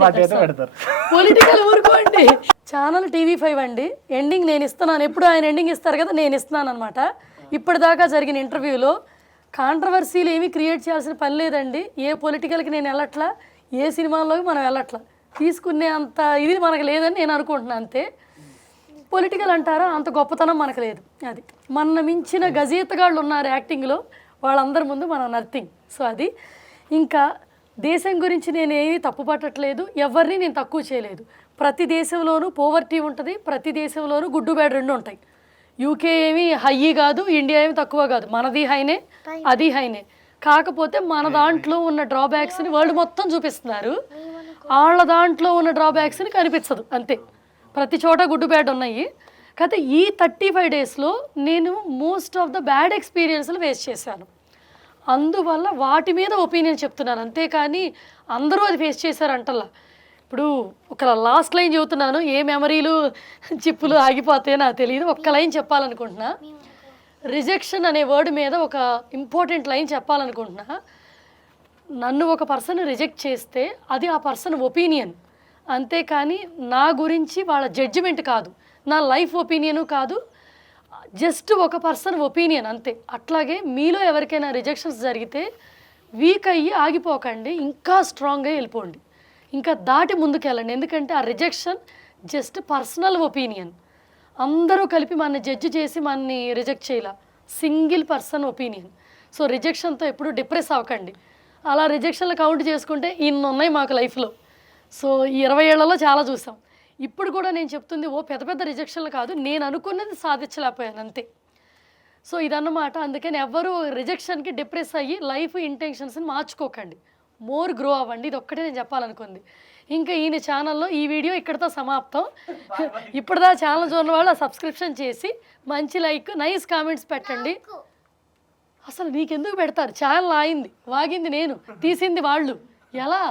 పొలిటికల్ ఊరుకోండి. ఛానల్ TV5 అండి. ఎండింగ్ నేను ఇస్తున్నాను, ఎప్పుడు ఆయన ఎండింగ్ ఇస్తారు కదా, నేను ఇస్తున్నాను అనమాట. ఇప్పటిదాకా జరిగిన ఇంటర్వ్యూలో కాంట్రవర్సీలు ఏమీ క్రియేట్ చేయాల్సిన పని లేదండి. ఏ పొలిటికల్కి నేను వెళ్ళట్లా, ఏ సినిమాల్లోకి మనం వెళ్ళట్లా, తీసుకునే అంత ఇది మనకు లేదని నేను అనుకుంటున్నాను అంతే. పొలిటికల్ అంటారా, అంత గొప్పతనం మనకు లేదు. అది మన మించిన గజేతగాళ్ళు ఉన్నారు యాక్టింగ్లో, వాళ్ళందరి ముందు మనం నథింగ్. సో అది ఇంకా దేశం గురించి నేను ఏమీ తప్పు పట్టట్లేదు, ఎవరిని నేను తక్కువ చేయలేదు. ప్రతి దేశంలోనూ పోవర్టీ ఉంటుంది, ప్రతి దేశంలోనూ గుడ్డు బ్యాడ్ రెండు ఉంటాయి. యూకే ఏమి హై కాదు, ఇండియా ఏమి తక్కువ కాదు, మనది హైనే అది హైనే. కాకపోతే మన దాంట్లో ఉన్న డ్రాబ్యాక్స్ని వరల్డ్ మొత్తం చూపిస్తున్నారు, వాళ్ళ దాంట్లో ఉన్న డ్రాబ్యాక్స్ని కనిపించదు అంతే. ప్రతి చోట గుడ్డు బ్యాడ్ ఉన్నాయి. కాకపోతే ఈ 35 డేస్లో నేను మోస్ట్ ఆఫ్ ద బ్యాడ్ ఎక్స్పీరియన్స్లు ఫేస్ చేశాను. అందువల్ల వాటి మీద ఒపీనియన్ చెప్తున్నాను, అంతేకాని అందరూ అది ఫేస్ చేశారంటల్లా. ఇప్పుడు ఒక లాస్ట్ లైన్ చెబుతున్నాను, ఏ మెమరీలు చిప్పులు ఆగిపోతాయో నాకు తెలియదు. ఒక్క లైన్ చెప్పాలనుకుంటున్నా. రిజెక్షన్ అనే వర్డ్ మీద ఒక ఇంపార్టెంట్ లైన్ చెప్పాలనుకుంటున్నా. నన్ను ఒక పర్సన్ రిజెక్ట్ చేస్తే అది ఆ పర్సన్ ఒపీనియన్, అంతేకాని నా గురించి వాళ్ళ జడ్జిమెంట్ కాదు, నా లైఫ్ ఒపీనియను కాదు, జస్ట్ ఒక పర్సన్ ఒపీనియన్ అంతే. అట్లాగే మీలో ఎవరికైనా రిజెక్షన్స్ జరిగితే వీక్ అయ్యి ఆగిపోకండి, ఇంకా స్ట్రాంగ్గా వెళ్ళిపోండి, ఇంకా దాటి ముందుకెళ్ళండి. ఎందుకంటే ఆ రిజెక్షన్ జస్ట్ పర్సనల్ ఒపీనియన్, అందరూ కలిపి మనని జడ్జి చేసి మనని రిజెక్ట్ చేయాల, సింగిల్ పర్సన్ ఒపీనియన్. సో రిజెక్షన్తో ఎప్పుడు డిప్రెస్ అవ్వకండి. అలా రిజెక్షన్లు కౌంట్ చేసుకుంటే ఇన్ని ఉన్నాయి మాకు లైఫ్లో. సో ఈ 20 ఏళ్లలో చాలా చూసాం. ఇప్పుడు కూడా నేను చెప్తుంది ఓ పెద్ద పెద్ద రిజెక్షన్లు కాదు, నేను అనుకున్నది సాధించలేకపోయాను అంతే. సో ఇదన్నమాట. అందుకని ఎవ్వరూ రిజెక్షన్కి డిప్రెస్ అయ్యి లైఫ్ ఇంటెన్షన్స్ని మార్చుకోకండి, మోర్ గ్రో అవ్వండి. ఇది ఒక్కటే నేను చెప్పాలనుకుంది. ఇంకా ఈయన ఛానల్లో ఈ వీడియో ఇక్కడితో సమాప్తం. ఇప్పుడుదా ఛానల్ చూడని వాళ్ళు సబ్స్క్రిప్షన్ చేసి మంచి లైక్ నైస్ కామెంట్స్ పెట్టండి. అసలు నీకెందుకు పెడతారు? ఛానల్ ఆయింది, వాగింది నేను, తీసింది వాళ్ళు, ఎలా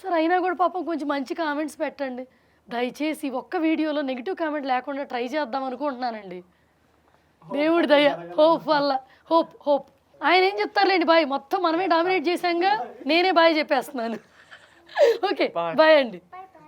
సార్? అయినా కూడా పాపం కొంచెం మంచి కామెంట్స్ పెట్టండి దయచేసి. ఒక్క వీడియోలో నెగిటివ్ కామెంట్ లేకుండా ట్రై చేద్దాం అనుకుంటున్నానండి. దేవుడి దయ, హోప్ వల్ల, హోప్. ఆయన ఏం చెప్తారులేండి, బాయ్. మొత్తం మనమే డామినేట్ చేశాంగా, నేనే బాయ్ చెప్పేస్తున్నాను. ఓకే, బాయ్ అండి.